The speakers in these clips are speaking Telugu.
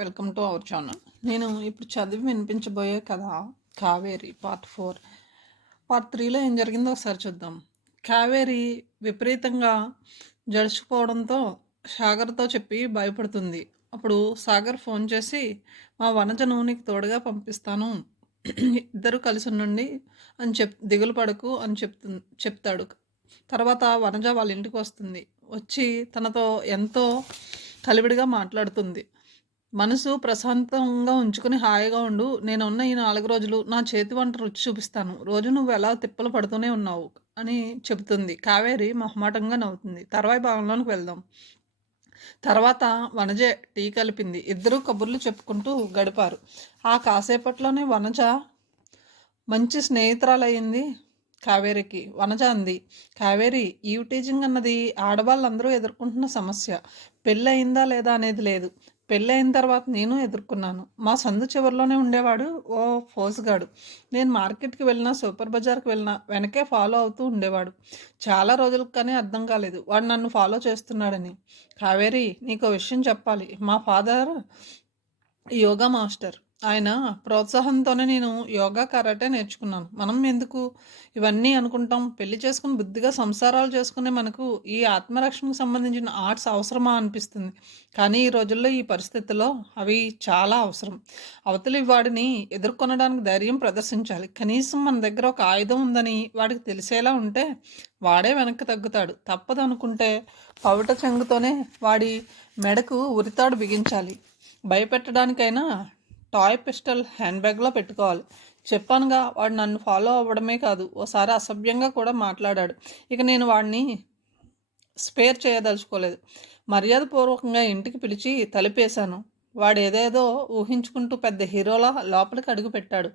Welcome to our channel. నేను ఇప్పుడు చదివి వినిపించబోయే కథ కావేరి పార్ట్ 4. పార్ట్ 3లో ఏం జరిగిందో ఒకసారి చూద్దాం. కావేరి విపరీతంగా జడుచుకుపోవడంతో సాగర్తో చెప్పి భయపడుతుంది. అప్పుడు సాగర్ ఫోన్ చేసి మా వనజను నీకు తోడుగా పంపిస్తాను, ఇద్దరు కలిసి ఉండండి అని దిగులు పడకు అని చెప్తాడు. తర్వాత వనజ వాళ్ళ ఇంటికి వస్తుంది. వచ్చి తనతో ఎంతో కలివిడిగా మాట్లాడుతుంది. మనసు ప్రశాంతంగా ఉంచుకుని హాయిగా ఉండు, నేనున్న ఈ 4 రోజులు నా చేతి వంట రుచి చూపిస్తాను, రోజు నువ్వు ఎలా తిప్పలు పడుతూనే ఉన్నావు అని చెబుతుంది. కావేరి మొహమాటంగా నవ్వుతుంది. తర్వాయి భాగంలోనికి వెళ్దాం. తర్వాత వనజ టీ కలిపింది. ఇద్దరూ కబుర్లు చెప్పుకుంటూ గడిపారు. ఆ కాసేపట్లోనే వనజ మంచి స్నేహితురాలయ్యింది కావేరికి. వనజ అంది, కావేరి, ఈవ్ టీజింగ్ అన్నది ఆడవాళ్ళందరూ ఎదుర్కొంటున్న సమస్య. పెళ్ళయిందా లేదా అనేది లేదు. పెళ్ళయిన తర్వాత నేను ఎదుర్కొన్నాను. మా సందు చివరిలోనే ఉండేవాడు ఓ ఫోసుగాడు. నేను మార్కెట్కి వెళ్ళినా సూపర్ బజార్కి వెళ్ళినా వెనకే ఫాలో అవుతూ ఉండేవాడు. చాలా రోజులకు కానీ అర్థం కాలేదు వాడు నన్ను ఫాలో చేస్తున్నాడని. కావేరి, నీకు విషయం చెప్పాలి. మా ఫాదర్ యోగా మాస్టర్. ఆయన ప్రోత్సాహంతోనే నేను యోగా కరాటే నేర్చుకున్నాను. మనం ఎందుకు ఇవన్నీ అనుకుంటాం? పెళ్లి చేసుకుని బుద్ధిగా సంసారాలు చేసుకునే మనకు ఈ ఆత్మరక్షణకు సంబంధించిన ఆర్ట్స్ అవసరమా అనిపిస్తుంది. కానీ ఈ రోజుల్లో ఈ పరిస్థితుల్లో అవి చాలా అవసరం. అవతలి వాడిని ఎదుర్కొనడానికి ధైర్యం ప్రదర్శించాలి. కనీసం మన దగ్గర ఒక ఆయుధం ఉందని వాడికి తెలిసేలా ఉంటే వాడే వెనక్కి తగ్గుతాడు. తప్పదు అనుకుంటే పవిట చెంగుతోనే వాడి మెడకు ఉరితాడు బిగించాలి. భయపెట్టడానికైనా టాయ్ పిస్టల్ హ్యాండ్ బ్యాగ్లో పెట్టుకోవాలి. చెప్పానుగా, వాడు నన్ను ఫాలో అవ్వడమే కాదు, ఓసారి అసభ్యంగా కూడా మాట్లాడాడు. ఇక నేను వాడిని స్పేర్ చేయదలుచుకోలేదు. మర్యాదపూర్వకంగా ఇంటికి పిలిచి తలుపేశాను. వాడు ఏదేదో ఊహించుకుంటూ పెద్ద హీరోలా లోపలికి అడుగు పెట్టాడు.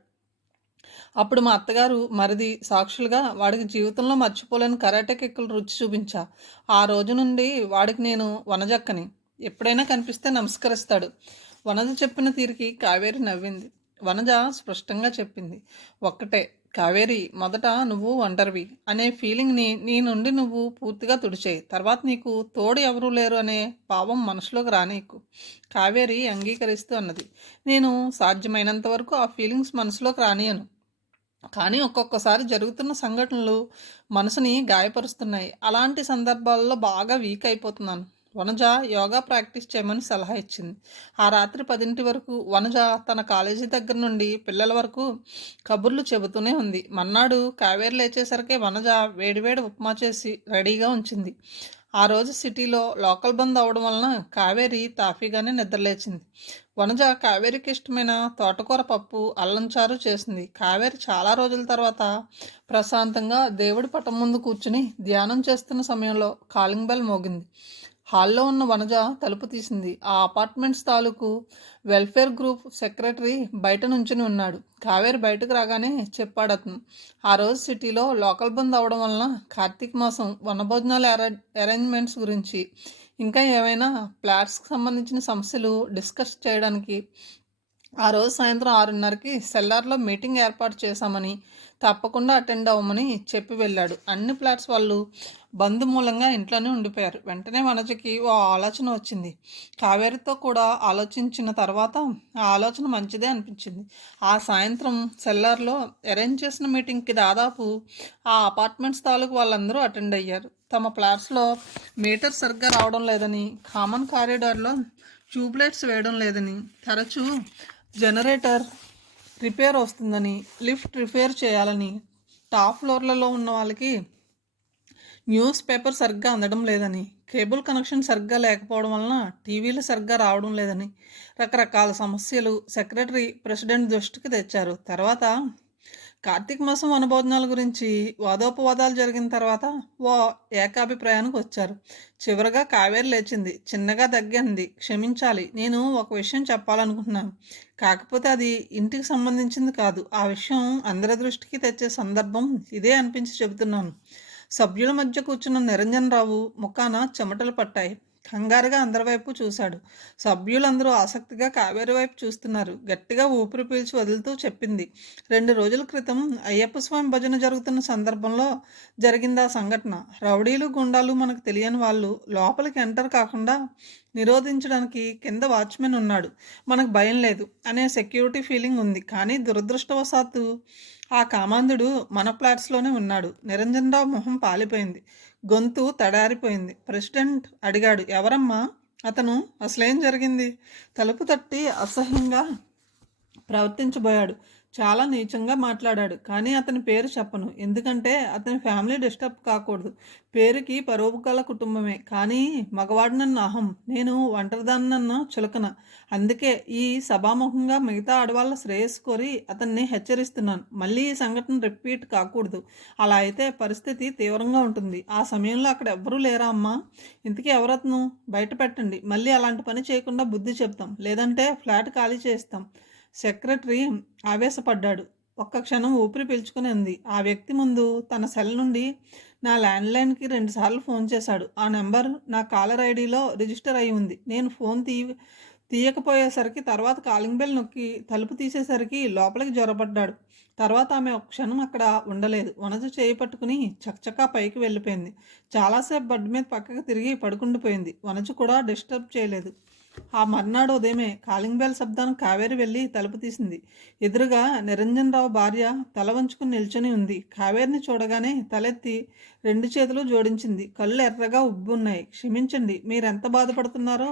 అప్పుడు మా అత్తగారు మరిది సాక్షులుగా వాడికి జీవితంలో మర్చిపోలేని కరాటే కిక్కులు రుచి చూపించా. ఆ రోజు నుండి వాడికి నేను వనజక్కని. ఎప్పుడైనా కనిపిస్తే నమస్కరిస్తాడు. వనజ చెప్పిన తీరికి కావేరి నవ్వింది. వనజ స్పష్టంగా చెప్పింది, ఒక్కటే కావేరి, మొదట నువ్వు ఒంటరివి అనే ఫీలింగ్ని నీ నుండి నువ్వు పూర్తిగా తుడిచేయి. తర్వాత నీకు తోడు ఎవరూ లేరు అనే భావం మనసులోకి రానీకు. కావేరి అంగీకరిస్తూ అన్నది. నేను సాధ్యమైనంత వరకు ఆ ఫీలింగ్స్ మనసులోకి రానియను. కానీ ఒక్కొక్కసారి జరుగుతున్న సంఘటనలు మనసుని గాయపరుస్తున్నాయి. అలాంటి సందర్భాల్లో బాగా వీక్ అయిపోతున్నాను. వనజ యోగా ప్రాక్టీస్ చేయమని సలహా ఇచ్చింది. ఆ రాత్రి 10 వరకు వనజ తన కాలేజీ దగ్గర నుండి పిల్లల వరకు కబుర్లు చెబుతూనే ఉంది. మన్నాడు కావేరి లేచేసరికి వనజ వేడివేడి ఉప్మా చేసి రెడీగా ఉంచింది. ఆ రోజు సిటీలో లోకల్ బంద్ అవడం వలన కావేరి తాఫీగానే నిద్రలేచింది. వనజ కావేరికి ఇష్టమైన తోటకూర పప్పు, అల్లం చారు చేసింది. కావేరి చాలా రోజుల తర్వాత ప్రశాంతంగా దేవుడి పటం ముందు కూర్చుని ధ్యానం చేస్తున్న సమయంలో కాలింగ్ బెల్ మోగింది. హాల్లో ఉన్న వనజ తలుపు తీసింది. ఆ అపార్ట్మెంట్స్ తాలూకు వెల్ఫేర్ గ్రూప్ సెక్రటరీ బయట నుంచుని ఉన్నాడు. కావేరి బయటకు రాగానే చెప్పాడతను, ఆ రోజు సిటీలో లోకల్ బంద్ అవడం వలన కార్తీక మాసం వనభోజనాల అరేంజ్మెంట్స్ గురించి, ఇంకా ఏమైనా ఫ్లాట్స్కి సంబంధించిన సమస్యలు డిస్కస్ చేయడానికి ఆ రోజు సాయంత్రం 6:30కి సెల్లార్లో మీటింగ్ ఏర్పాటు చేశామని, తప్పకుండా అటెండ్ అవ్వమని చెప్పి వెళ్ళాడు. అన్ని ఫ్లాట్స్ వాళ్ళు బంధు మూలంగా ఇంట్లోనే ఉండిపోయారు. వెంటనే వనజకి ఓ ఆలోచన వచ్చింది. కావేరితో కూడా ఆలోచించిన తర్వాత ఆ ఆలోచన మంచిదే అనిపించింది. ఆ సాయంత్రం సెల్లార్లో అరేంజ్ చేసిన మీటింగ్కి దాదాపు ఆ అపార్ట్మెంట్స్ తాలూకు వాళ్ళందరూ అటెండ్ అయ్యారు. తమ ఫ్లాట్స్లో మీటర్ సరిగ్గా రావడం లేదని, కామన్ కారిడార్లో ట్యూబ్లైట్స్ వేయడం లేదని, తరచూ జనరేటర్ రిపేర్ వస్తుందని, లిఫ్ట్ రిపేర్ చేయాలని, టాప్ ఫ్లోర్లలో ఉన్న వాళ్ళకి న్యూస్ పేపర్ సరిగ్గా అందడం లేదని, కేబుల్ కనెక్షన్ సరిగ్గా లేకపోవడం వలన టీవీలు సరిగ్గా రావడం లేదని, రకరకాల సమస్యలు సెక్రటరీ ప్రెసిడెంట్ దృష్టికి తెచ్చారు. తర్వాత కార్తీక మాసం వనభోజనాల గురించి వాదోపవాదాలు జరిగిన తర్వాత ఓ ఏకాభిప్రాయానికి వచ్చారు. చివరగా కావేరి లేచింది. చిన్నగా దగ్గంది, క్షమించాలి, నేను ఒక విషయం చెప్పాలనుకుంటున్నాను. కాకపోతే అది ఇంటికి సంబంధించింది కాదు. ఆ విషయం అందరి దృష్టికి తెచ్చే సందర్భం ఇదే అనిపించి చెబుతున్నాను. సభ్యుల మధ్య కూర్చున్న నిరంజన్ రావు ముఖాన చెమటలు పట్టాయి. కంగారుగా అందరి వైపు చూశాడు. సభ్యులందరూ ఆసక్తిగా కావేరి వైపు చూస్తున్నారు. గట్టిగా ఊపిరి పీల్చి వదులుతూ చెప్పింది, 2 రోజుల క్రితం అయ్యప్ప స్వామి భజన జరుగుతున్న సందర్భంలో జరిగింది ఆ సంఘటన. రౌడీలు గుండాలు మనకు తెలియని వాళ్ళు లోపలికి ఎంటర్ కాకుండా నిరోధించడానికి కింద వాచ్మెన్ ఉన్నాడు. మనకు భయం లేదు అనే సెక్యూరిటీ ఫీలింగ్ ఉంది. కానీ దురదృష్టవశాత్తు ఆ కామాంధుడు మన ఫ్లాట్స్లోనే ఉన్నాడు. నిరంజన్ రావు మొహం పాలిపోయింది, గొంతు తడారిపోయింది. ప్రెసిడెంట్ అడిగాడు, ఎవరమ్మా అతను? అసలేం జరిగింది? తలుపు తట్టి అసహ్యంగా ప్రవర్తించబోయాడు. చాలా నీచంగా మాట్లాడాడు. కానీ అతని పేరు చెప్పను, ఎందుకంటే అతని ఫ్యామిలీ డిస్టర్బ్ కాకూడదు. పేరుకి పరువు గల కుటుంబమే, కానీ మగవాడినన్న అహం, నేను ఒంటరిదాన్నన్న చులకన. అందుకే ఈ సభాముఖంగా మిగతా ఆడవాళ్ళ శ్రేయస్సు కోరి అతన్ని హెచ్చరిస్తున్నాను. మళ్ళీ ఈ సంఘటన రిపీట్ కాకూడదు. అలా అయితే పరిస్థితి తీవ్రంగా ఉంటుంది. ఆ సమయంలో అక్కడ ఎవ్వరూ లేరా అమ్మా? ఇంతకీ ఎవరతను? బయట పెట్టండి. మళ్ళీ అలాంటి పని చేయకుండా బుద్ధి చెప్తాం, లేదంటే ఫ్లాట్ ఖాళీ చేస్తాం. సెక్రటరీ ఆవేశపడ్డాడు. ఒక్క క్షణం ఊపిరి పీల్చుకుని ఉంది. ఆ వ్యక్తి ముందు తన సెల్ నుండి నా ల్యాండ్లైన్కి 2 సార్లు ఫోన్ చేశాడు. ఆ నెంబర్ నా కాలర్ ఐడిలో రిజిస్టర్ అయి ఉంది. నేను ఫోన్ తీయకపోయేసరికి, తర్వాత కాలింగ్ బెల్ నొక్కి తలుపు తీసేసరికి లోపలికి జొరబడ్డాడు. తర్వాత ఆమె ఒక క్షణం అక్కడ ఉండలేదు. వనజ చేయి పట్టుకుని చకచకా పైకి వెళ్ళిపోయింది. చాలాసేపు బెడ్ మీద పక్కకు తిరిగి పడుకుండిపోయింది. వనజ కూడా డిస్టర్బ్ చేయలేదు. ఆ మర్నాడు ఉదయమే కాలింగ్ బెల్ శబ్దానికి కావేరి వెళ్ళి తలుపు తీసింది. ఎదురుగా నిరంజన్ రావు భార్య తల వంచుకుని నిల్చొని ఉంది. కావేరిని చూడగానే తలెత్తి 2 చేతులు జోడించింది. కళ్ళు ఎర్రగా ఉబ్బున్నాయి. క్షమించండి, మీరెంత బాధపడుతున్నారో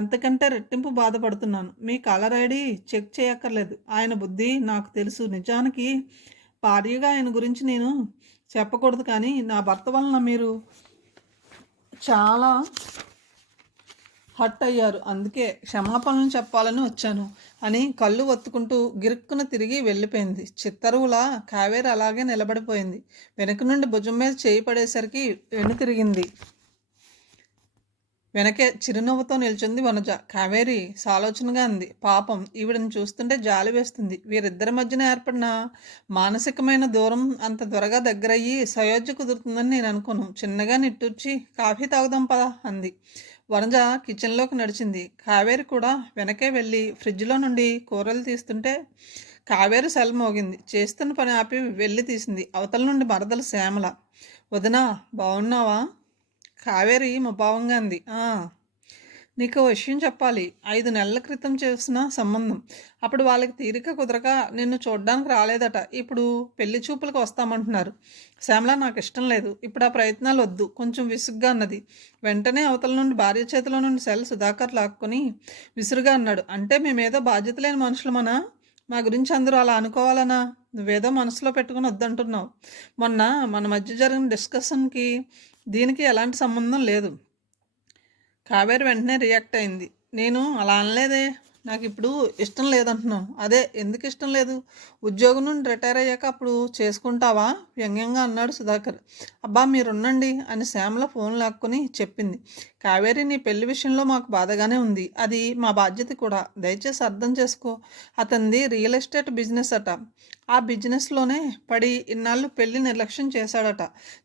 అంతకంటే రెట్టింపు బాధపడుతున్నాను. మీ కాలర్ ఐడి చెక్ చేయక్కర్లేదు. ఆయన బుద్ధి నాకు తెలుసు. నిజానికి భార్యగా ఆయన గురించి నేను చెప్పకూడదు, కానీ నా భర్త వలన మీరు చాలా హట్ అయ్యారు, అందుకే క్షమాపణలు చెప్పాలని వచ్చాను అని కళ్ళు ఒత్తుకుంటూ గిరుక్కున తిరిగి వెళ్ళిపోయింది. చిత్తరువులా కావేరి అలాగే నిలబడిపోయింది. వెనక నుండి భుజం మీద చేయి పడేసరికి తిరిగింది. వెనకే చిరునవ్వుతో నిల్చుంది వనజ. కావేరి సాలోచనగా అంది, పాపం ఈవిడని చూస్తుంటే జాలి వేస్తుంది. వీరిద్దరి మధ్యన ఏర్పడిన మానసికమైన దూరం అంత త్వరగా దగ్గరయ్యి సయోధ్య కుదురుతుందని నేను అనుకోను. చిన్నగా నిట్టూర్చి, కాఫీ తాగుదాం పదా అంది. వనజ కిచెన్లోకి నడిచింది. కావేరి కూడా వెనకే వెళ్ళి ఫ్రిడ్జ్లో నుండి కూరలు తీస్తుంటే కావేరి సెల్ మోగింది. చేస్తున్న పని ఆపి వెళ్ళి తీసింది. అవతల నుండి మరదలు శ్యామల. వదినా, బాగున్నావా? కావేరి ముభావంగా అంది. నీకు విషయం చెప్పాలి. 5 నెలల క్రితం చేసిన సంబంధం. అప్పుడు వాళ్ళకి తీరిక కుదరక నిన్ను చూడడానికి రాలేదట. ఇప్పుడు పెళ్లి చూపులకు వస్తామంటున్నారు. శ్యామల, నాకు ఇష్టం లేదు. ఇప్పుడు ఆ ప్రయత్నాలు వద్దు, కొంచెం విసుగ్గా అన్నది. వెంటనే అవతల నుండి భార్య చేతిలో నుండి సెల్ సుధాకర్ లాక్కొని విసురుగా అన్నాడు, అంటే మేమేదో బాధ్యత లేని మనుషులమనా? మా గురించి అందరూ అలా అనుకోవాలనా? నువ్వేదో మనసులో పెట్టుకుని వద్దంటున్నావు. మొన్న మన మధ్య జరిగిన డిస్కషన్కి దీనికి ఎలాంటి సంబంధం లేదు. కావేరి వెంటనే రియాక్ట్ అయింది. నేను అలా అనలేదే, నాకు ఇప్పుడు ఇష్టం లేదంటున్నాను. అదే, ఎందుకు ఇష్టం లేదు? ఉద్యోగం నుండి రిటైర్ అయ్యాక అప్పుడు చేసుకుంటావా? వ్యంగ్యంగా అన్నాడు సుధాకర్. అబ్బా మీరున్నండి అని శ్యామల ఫోన్ లాక్కొని చెప్పింది. కావేరి, నీ పెళ్లి విషయంలో మాకు బాధగానే ఉంది. అది మా బాధ్యత కూడా. దయచేసి అర్థం చేసుకో. అతనిది రియల్ ఎస్టేట్ బిజినెస్ అట. ఆ బిజినెస్లోనే పడి ఇన్నాళ్ళు పెళ్లి నిర్లక్ష్యం చేశాడట.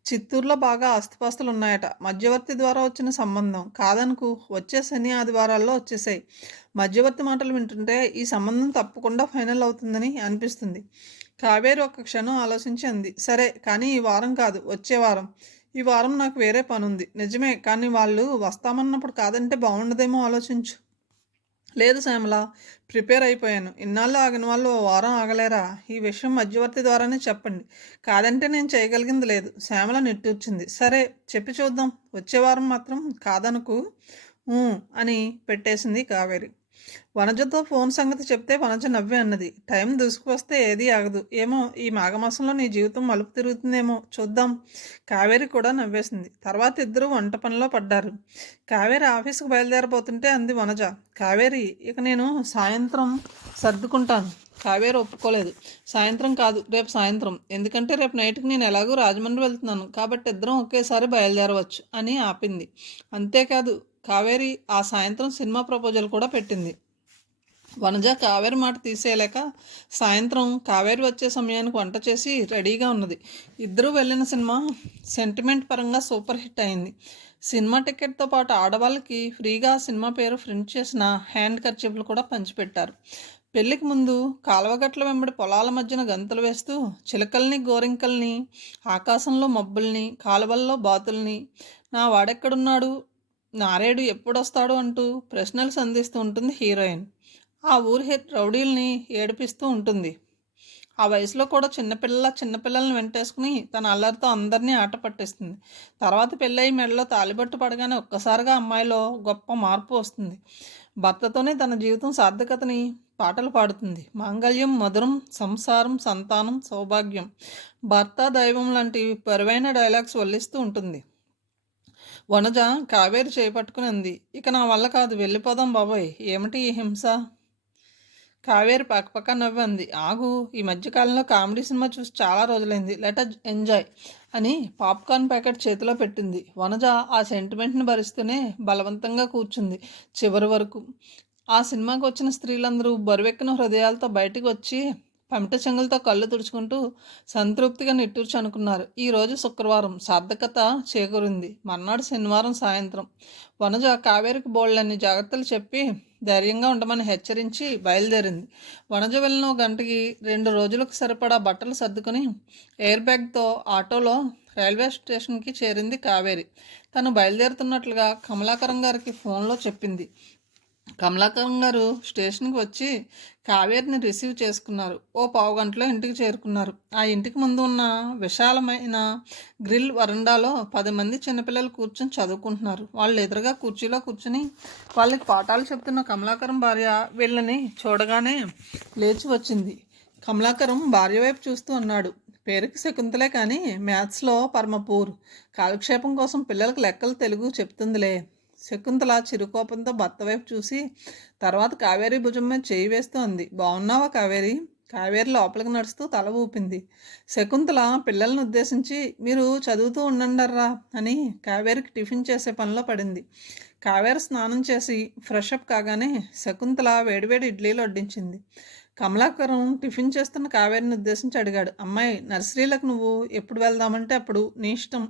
చిత్తూరులో బాగా ఆస్తిపాస్తులు ఉన్నాయట. మధ్యవర్తి ద్వారా వచ్చిన సంబంధం కాదనుకు, వచ్చే శని ఆదివారాల్లో వచ్చేసాయి. మధ్యవర్తి మాటలు వింటుంటే ఈ సంబంధం తప్పకుండా ఫైనల్ అవుతుందని అనిపిస్తుంది. కావేరి ఒక్క క్షణం ఆలోచించి అంది, సరే, కానీ ఈ వారం కాదు, వచ్చే వారం. ఈ వారం నాకు వేరే పని ఉంది. నిజమే, కానీ వాళ్ళు వస్తామన్నప్పుడు కాదంటే బాగుండదేమో, ఆలోచించు. లేదు శ్యామల, ప్రిపేర్ అయిపోయాను. ఇన్నాళ్ళు ఆగిన వాళ్ళు ఓ వారం ఆగలేరా? ఈ విషయం మధ్యవర్తి ద్వారానే చెప్పండి, కాదంటే నేను చేయగలిగింది లేదు. శ్యామల నిట్టూర్చింది. సరే, చెప్పి చూద్దాం. వచ్చే వారం మాత్రం కాదనుకు అని పెట్టేసింది కావేరి. వనజతో ఫోన్ సంగతి చెప్తే వనజ నవ్వి అన్నది, టైం దూసుకువస్తే ఏదీ ఆగదు. ఏమో, ఈ మాఘమాసంలో నీ జీవితం మలుపు తిరుగుతుందేమో, చూద్దాం. కావేరి కూడా నవ్వేసింది. తర్వాత ఇద్దరు వంట పనిలో పడ్డారు. కావేరి ఆఫీస్కి బయలుదేరబోతుంటే అంది వనజ, కావేరి, ఇక నేను సాయంత్రం సర్దుకుంటాను. కావేరి ఒప్పుకోలేదు. సాయంత్రం కాదు, రేపు సాయంత్రం. ఎందుకంటే రేపు నైట్కి నేను ఎలాగూ రాజమండ్రి వెళ్తున్నాను, కాబట్టి ఇద్దరం ఒకేసారి బయలుదేరవచ్చు అని ఆపింది. అంతేకాదు, కావేరి ఆ సాయంత్రం సినిమా ప్రపోజల్ కూడా పెట్టింది. వనజ కావేరి మాట తీసేయలేక సాయంత్రం కావేరి వచ్చే సమయానికి వంట చేసి రెడీగా ఉన్నది. ఇద్దరూ వెళ్ళిన సినిమా సెంటిమెంట్ పరంగా సూపర్ హిట్ అయింది. సినిమా టికెట్తో పాటు ఆడవాళ్ళకి ఫ్రీగా సినిమా పేరు ప్రింట్ చేసిన హ్యాండ్ కర్చీఫ్లు కూడా పంచిపెట్టారు. పెళ్లికి ముందు కాలువగట్ల వెంబడి పొలాల మధ్యన గంతులు వేస్తూ చిలకల్ని గోరింకల్ని, ఆకాశంలో మబ్బుల్ని, కాలువల్లో బాతుల్ని, నా వాడెక్కడున్నాడు నారేడు ఎప్పుడొస్తాడు అంటూ ప్రశ్నలు సంధిస్తూ ఉంటుంది హీరోయిన్. ఆ ఊరి రౌడీల్ని ఏడిపిస్తూ ఉంటుంది. ఆ వయసులో కూడా చిన్నపిల్లల్ని వెంటేసుకుని తన అల్లరితో అందరినీ ఆట పట్టిస్తుంది. తర్వాత పెళ్ళయి మెడలో తాళిబట్టు పడగానే ఒక్కసారిగా అమ్మాయిలో గొప్ప మార్పు వస్తుంది. భర్తతోనే తన జీవితం సార్థకతని పాటలు పాడుతుంది. మాంగళ్యం మధురం, సంసారం సంతానం సౌభాగ్యం, భర్త దైవం లాంటి బరువైన డైలాగ్స్ వల్లిస్తూ ఉంటుంది. వనజ కావేరి చేపట్టుకుని అంది, ఇక నా వల్ల కాదు, వెళ్ళిపోదాం బాబోయ్, ఏమిటి ఈ హింస? కావేరి పక్కపక్క నవ్వి అంది, ఆగు, ఈ మధ్యకాలంలో కామెడీ సినిమా చూసి చాలా రోజులైంది, లెట్ అస్ ఎంజాయ్ అని పాప్కార్న్ ప్యాకెట్ చేతిలో పెట్టింది. వనజ ఆ సెంటిమెంట్ని భరిస్తూనే బలవంతంగా కూర్చుంది చివరి వరకు. ఆ సినిమాకి వచ్చిన స్త్రీలందరూ బరువెక్కిన హృదయాలతో బయటికి వచ్చి పమిట చెంగులతో కళ్ళు తుడుచుకుంటూ సంతృప్తిగా నిట్టూర్చి అనుకున్నారు. ఈరోజు శుక్రవారం సార్థకత చేకూరింది. మర్నాడు శనివారం సాయంత్రం వనజ కావేరికి బోళ్ళన్ని జాగ్రత్తలు చెప్పి ధైర్యంగా ఉండమని హెచ్చరించి బయలుదేరింది. వనజ వెళ్ళిన గంటకి 2 రోజులకు సరిపడా బట్టలు సర్దుకొని ఎయిర్ బ్యాగ్తో ఆటోలో రైల్వే స్టేషన్కి చేరింది కావేరి. తను బయలుదేరుతున్నట్లుగా కమలాకరం గారికి ఫోన్లో చెప్పింది. కమలాకరం గారు స్టేషన్కి వచ్చి కావేరిని రిసీవ్ చేసుకున్నారు. ఓ పావుగంటలో ఇంటికి చేరుకున్నారు. ఆ ఇంటికి ముందు ఉన్న విశాలమైన గ్రిల్ వరండాలో 10 మంది చిన్నపిల్లలు కూర్చొని చదువుకుంటున్నారు. వాళ్ళు ఎదురుగా కుర్చీలో కూర్చుని వాళ్ళకి పాఠాలు చెప్తున్న కమలాకరం భార్య వీళ్ళని చూడగానే లేచి వచ్చింది. కమలాకరం భార్య వైపు చూస్తూ అన్నాడు, పేరుకి శకుంతలే కానీ మ్యాథ్స్లో పరమపూర్. కాలక్షేపం కోసం పిల్లలకు లెక్కలు తెలుగు చెప్తుందిలే. శకుంతల చిరుకోపంతో భర్త వైపు చూసి తర్వాత కావేరి భుజం మీద చేయి వేస్తూ అంది, బాగున్నావా కావేరి? కావేరి లోపలికి నడుస్తూ తల ఊపింది. శకుంతల పిల్లలను ఉద్దేశించి, మీరు చదువుతూ ఉండండర్రా అని కావేరికి టిఫిన్ చేసే పనిలో పడింది. కావేరి స్నానం చేసి ఫ్రెష్ అప్ కాగానే శకుంతల వేడివేడి ఇడ్లీలు వడ్డించింది. కమలాకరం టిఫిన్ చేస్తున్న కావేరిని ఉద్దేశించి అడిగాడు, అమ్మాయి, నర్సరీలకు నువ్వు ఎప్పుడు వెళ్దామంటే అప్పుడు, నీ ఇష్టం.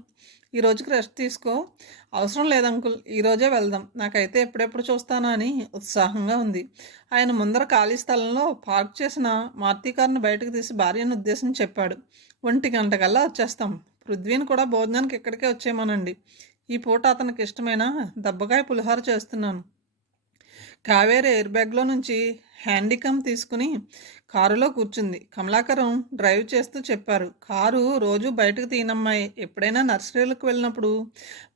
ఈ రోజుకి రెస్ట్ తీసుకో. అవసరం లేదంకుల్, ఈరోజే వెళ్దాం. నాకైతే ఎప్పుడెప్పుడు చూస్తానా అని ఉత్సాహంగా ఉంది. ఆయన ముందర ఖాళీ స్థలంలో పార్క్ చేసిన మారుతి కారును బయటకు తీసి భార్యను ఉద్దేశించి చెప్పాడు, 1 గంటకల్లా వచ్చేస్తాం. పృథ్వీని కూడా భోజనానికి ఇక్కడికే వచ్చేయమనండి. ఈ పూట అతనికి ఇష్టమైన దబ్బకాయ పులిహోర చేస్తున్నాను. కావేరి ఎయిర్ బ్యాగ్లో నుంచి హ్యాండికమ్ తీసుకుని కారులో కూర్చుంది. కమలాకరం డ్రైవ్ చేస్తూ చెప్పారు, కారు రోజు బయటకు తీనమ్మాయి, ఎప్పుడైనా నర్సరీలకు వెళ్ళినప్పుడు,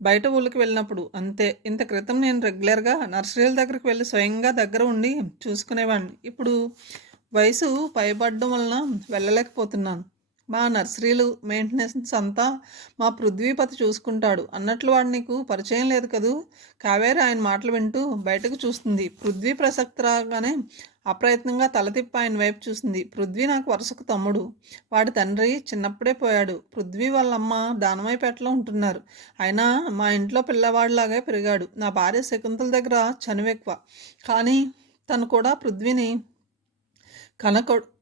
బయట ఊళ్ళకి వెళ్ళినప్పుడు అంతే. ఇంత క్రితం నేను రెగ్యులర్గా నర్సరీల దగ్గరికి వెళ్ళి స్వయంగా దగ్గర ఉండి చూసుకునేవాడిని. ఇప్పుడు వయసు పైబడ్డం వలన వెళ్ళలేకపోతున్నాను. మా నర్సరీలు మెయింటెనెన్స్ అంతా మా పృథ్వీపతి చూసుకుంటాడు. అన్నట్లు వాడు నీకు పరిచయం లేదు కదూ? కావేరి ఆయన మాటలు వింటూ బయటకు చూస్తుంది. పృథ్వీ ప్రసక్తి రాగానే అప్రయత్నంగా తల తిప్పి ఆయన వైపు చూసింది. పృథ్వీ నాకు వరుసకు తమ్ముడు. వాడి తండ్రి చిన్నప్పుడే పోయాడు. పృథ్వీ వాళ్ళమ్మ దానమైపేటలో ఉంటున్నారు. అయినా మా ఇంట్లో పిల్లవాడిలాగే పెరిగాడు. నా భార్య శకుంతల దగ్గర చనువెక్కువ, కానీ తను కూడా పృథ్వీని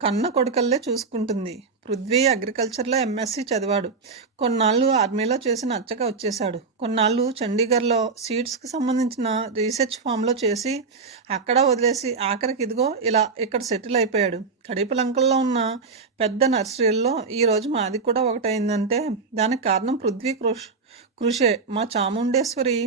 కన్న కొడుకల్లే చూసుకుంటుంది. పృథ్వీ అగ్రికల్చర్లో ఎంఎస్సి చదివాడు. కొన్నాళ్ళు ఆర్మీలో చేసి నచ్చక వచ్చేశాడు. కొన్నాళ్ళు చండీగఢ్లో సీడ్స్కి సంబంధించిన రీసెర్చ్ ఫామ్లో చేసి అక్కడ వదిలేసి ఆఖరికి ఇదిగో ఇలా ఇక్కడ సెటిల్ అయిపోయాడు. కడిపలంకల్లో ఉన్న పెద్ద నర్సరీల్లో ఈరోజు మాది కూడా ఒకటైందంటే దానికి కారణం పృథ్వీ కృషే. మా చాముండేశ్వరి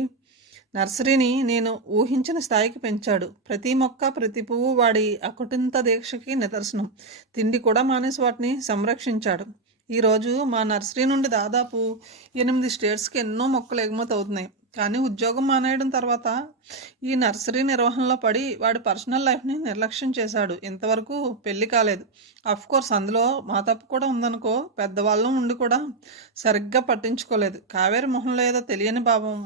నర్సరీని నేను ఊహించిన స్థాయికి పెంచాడు. ప్రతి మొక్క, ప్రతి పువ్వు వాడి అకుటింత దీక్షకి నిదర్శనం. తిండి కూడా మానేసి వాటిని సంరక్షించాడు. ఈరోజు మా నర్సరీ నుండి దాదాపు 8 స్టేట్స్కి ఎన్నో మొక్కలు ఎగుమతి అవుతున్నాయి. కానీ ఉద్యోగం మానేయడం తర్వాత ఈ నర్సరీ నిర్వహణలో పడి వాడి పర్సనల్ లైఫ్ని నిర్లక్ష్యం చేశాడు. ఇంతవరకు పెళ్ళి కాలేదు. కోర్స్ అందులో మా తప్పు కూడా ఉందనుకో. పెద్దవాళ్ళం ఉండి కూడా సరిగ్గా పట్టించుకోలేదు. కావేరి మొహంలో ఏదో తెలియని భావం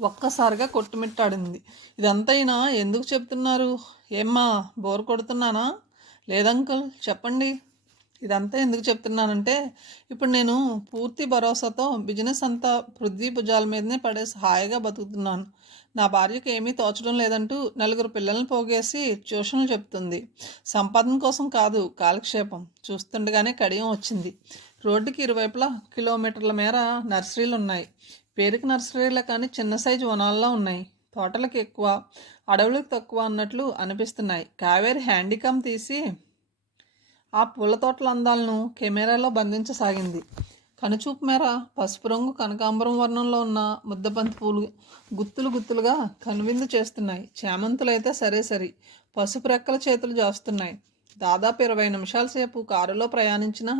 ఒక్కసారిగా కొట్టుమిట్టాడింది. ఇదంతా ఈయన ఎందుకు చెప్తున్నారు? ఏమ్మా, బోర్ కొడుతున్నానా? లేదంకుల్, చెప్పండి. ఇదంతా ఎందుకు చెప్తున్నానంటే, ఇప్పుడు నేను పూర్తి భరోసాతో బిజినెస్ అంతా పృథ్వీ భుజాల మీదనే పడేసి హాయిగా బతుకుతున్నాను. నా భార్యకు ఏమీ తోచడం లేదంటూ 4 పిల్లల్ని పోగేసి ట్యూషన్లు చెప్తుంది. సంపాదన కోసం కాదు, కాలక్షేపం. చూస్తుండగానే కడియం వచ్చింది. రోడ్డుకి ఇరువైపులా కిలోమీటర్ల మేర నర్సరీలు ఉన్నాయి. పేరుకి నర్సరీలే కానీ చిన్న సైజు వనాల్లో ఉన్నాయి. తోటలకు ఎక్కువ, అడవులకు తక్కువ అన్నట్లు అనిపిస్తున్నాయి. కావేరి హ్యాండికామ్ తీసి ఆ పూల తోటల అందాలను కెమెరాలో బంధించసాగింది. కనుచూపు మేర పసుపు రంగు కనకాంబరం వర్ణంలో ఉన్న ముద్దబంతి పూలు గుత్తులు గుత్తులుగా కనువిందు చేస్తున్నాయి. చేమంతులైతే సరే సరి పసుపు రెక్కల చేతులు జాస్తున్నాయి. దాదాపు 20 నిమిషాల సేపు కారులో ప్రయాణించినా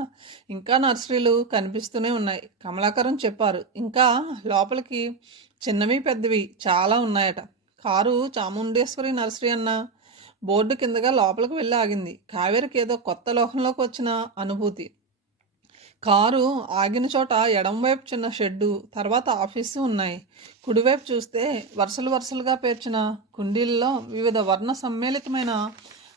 ఇంకా నర్సరీలు కనిపిస్తూనే ఉన్నాయి. కమలాకరం చెప్పారు. ఇంకా లోపలికి చిన్నవి పెద్దవి చాలా ఉన్నాయట. కారు చాముండేశ్వరి నర్సరీ అన్న బోర్డు కిందగా లోపలికి వెళ్ళి ఆగింది. కావేరికి ఏదో కొత్త లోకంలోకి వచ్చిన అనుభూతి. కారు ఆగిన చోట ఎడంవైపు చిన్న షెడ్డు, తర్వాత ఆఫీసు ఉన్నాయి. కుడివైపు చూస్తే వరుసలు వరుసలుగా పేర్చిన కుండీల్లో వివిధ వర్ణ సమ్మేళితమైన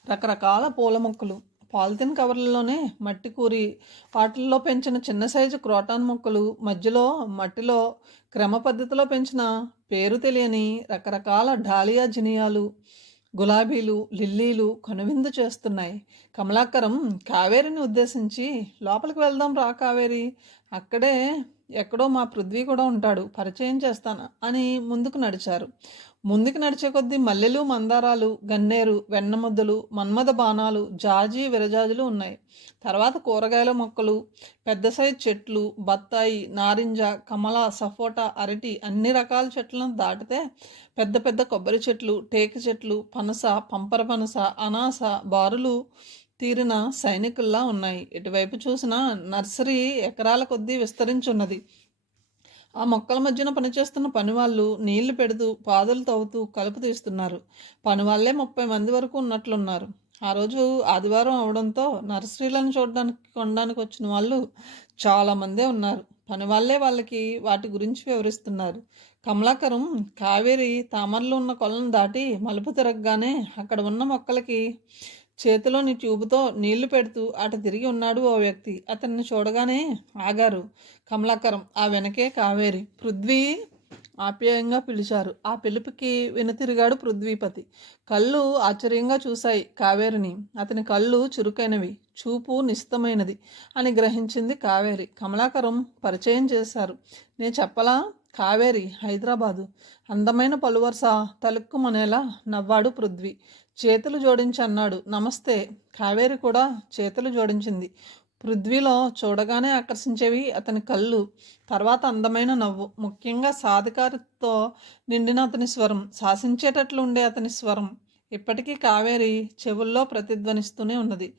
రకరకాల పూల మొక్కలు, పాలిథిన్ కవర్లలోనే మట్టి కూరి వాటిల్లో పెంచిన చిన్న సైజు క్రోటాన్ మొక్కలు, మధ్యలో మట్టిలో క్రమ పద్ధతిలో పెంచిన పేరు తెలియని రకరకాల డాలియా జినియాలు, గులాబీలు, లిల్లీలు కనువిందు చేస్తున్నాయి. కమలాకరం కావేరిని ఉద్దేశించి, లోపలికి వెళ్దాం రా కావేరి, అక్కడే ఎక్కడో మా పృథ్వీ కూడా ఉంటాడు, పరిచయం చేస్తాను అని ముందుకు నడిచారు. ముందుకు నడిచే కొద్దీ మల్లెలు, మందారాలు, గన్నేరు, వెన్నముద్దలు, మన్మథ బాణాలు, జాజి, విరజాజులు ఉన్నాయి. తర్వాత కూరగాయల మొక్కలు, పెద్ద సైజు చెట్లు, బత్తాయి, నారింజ, కమల, సపోటా, అరటి అన్ని రకాల చెట్లను దాటితే పెద్ద పెద్ద కొబ్బరి చెట్లు, టేకు చెట్లు, పనస, పంపర పనస, అనాస బారులు తీరిన సైనికుల్లా ఉన్నాయి. ఎటువైపు చూసినా నర్సరీ ఎకరాల కొద్దీ విస్తరించున్నది. ఆ మొక్కల మధ్యన పనిచేస్తున్న పనివాళ్ళు నీళ్లు పెడుతూ, పాదులు తవ్వుతూ, కలుపు తీస్తున్నారు. పనివాళ్లే 30 మంది వరకు ఉన్నట్లున్నారు. ఆ రోజు ఆదివారం అవడంతో నర్సరీలను కొనడానికి వచ్చిన వాళ్ళు చాలామందే ఉన్నారు. పనివాళ్లే వాళ్ళకి వాటి గురించి వివరిస్తున్నారు. కమలాకరం కావేరి తామరలు ఉన్న కొలను దాటి మలుపు తిరగగానే అక్కడ ఉన్న మొక్కలకి చేతిలోని ట్యూబుతో నీళ్లు పెడుతూ అటు తిరిగి ఉన్నాడు ఓ వ్యక్తి. అతన్ని చూడగానే ఆగారు కమలాకరం. ఆ వెనకే కావేరి. పృథ్వీ ఆప్యాయంగా పిలిచారు. ఆ పిలుపుకి వెనుతిరిగాడు పృథ్వీపతి. కళ్ళు ఆశ్చర్యంగా చూశాయి కావేరిని. అతని కళ్ళు చురుకైనవి, చూపు నిశితమైనది అని గ్రహించింది కావేరి. కమలాకరం పరిచయం చేశారు. నేను చెప్పలా, కావేరి, హైదరాబాదు. అందమైన పలువరుస తలుక్కుమనేలా నవ్వాడు పృథ్వీ. చేతులు జోడించి అన్నాడు. నమస్తే. కావేరి కూడా చేతులు జోడించింది. పృథ్వీలో చూడగానే ఆకర్షించేవి అతని కళ్ళు, తర్వాత అందమైన నవ్వు, ముఖ్యంగా సాధికారితో నిండిన అతని స్వరం, శాసించేటట్లు ఉండే అతని స్వరం ఇప్పటికీ కావేరి చెవుల్లో ప్రతిధ్వనిస్తూనే ఉన్నది.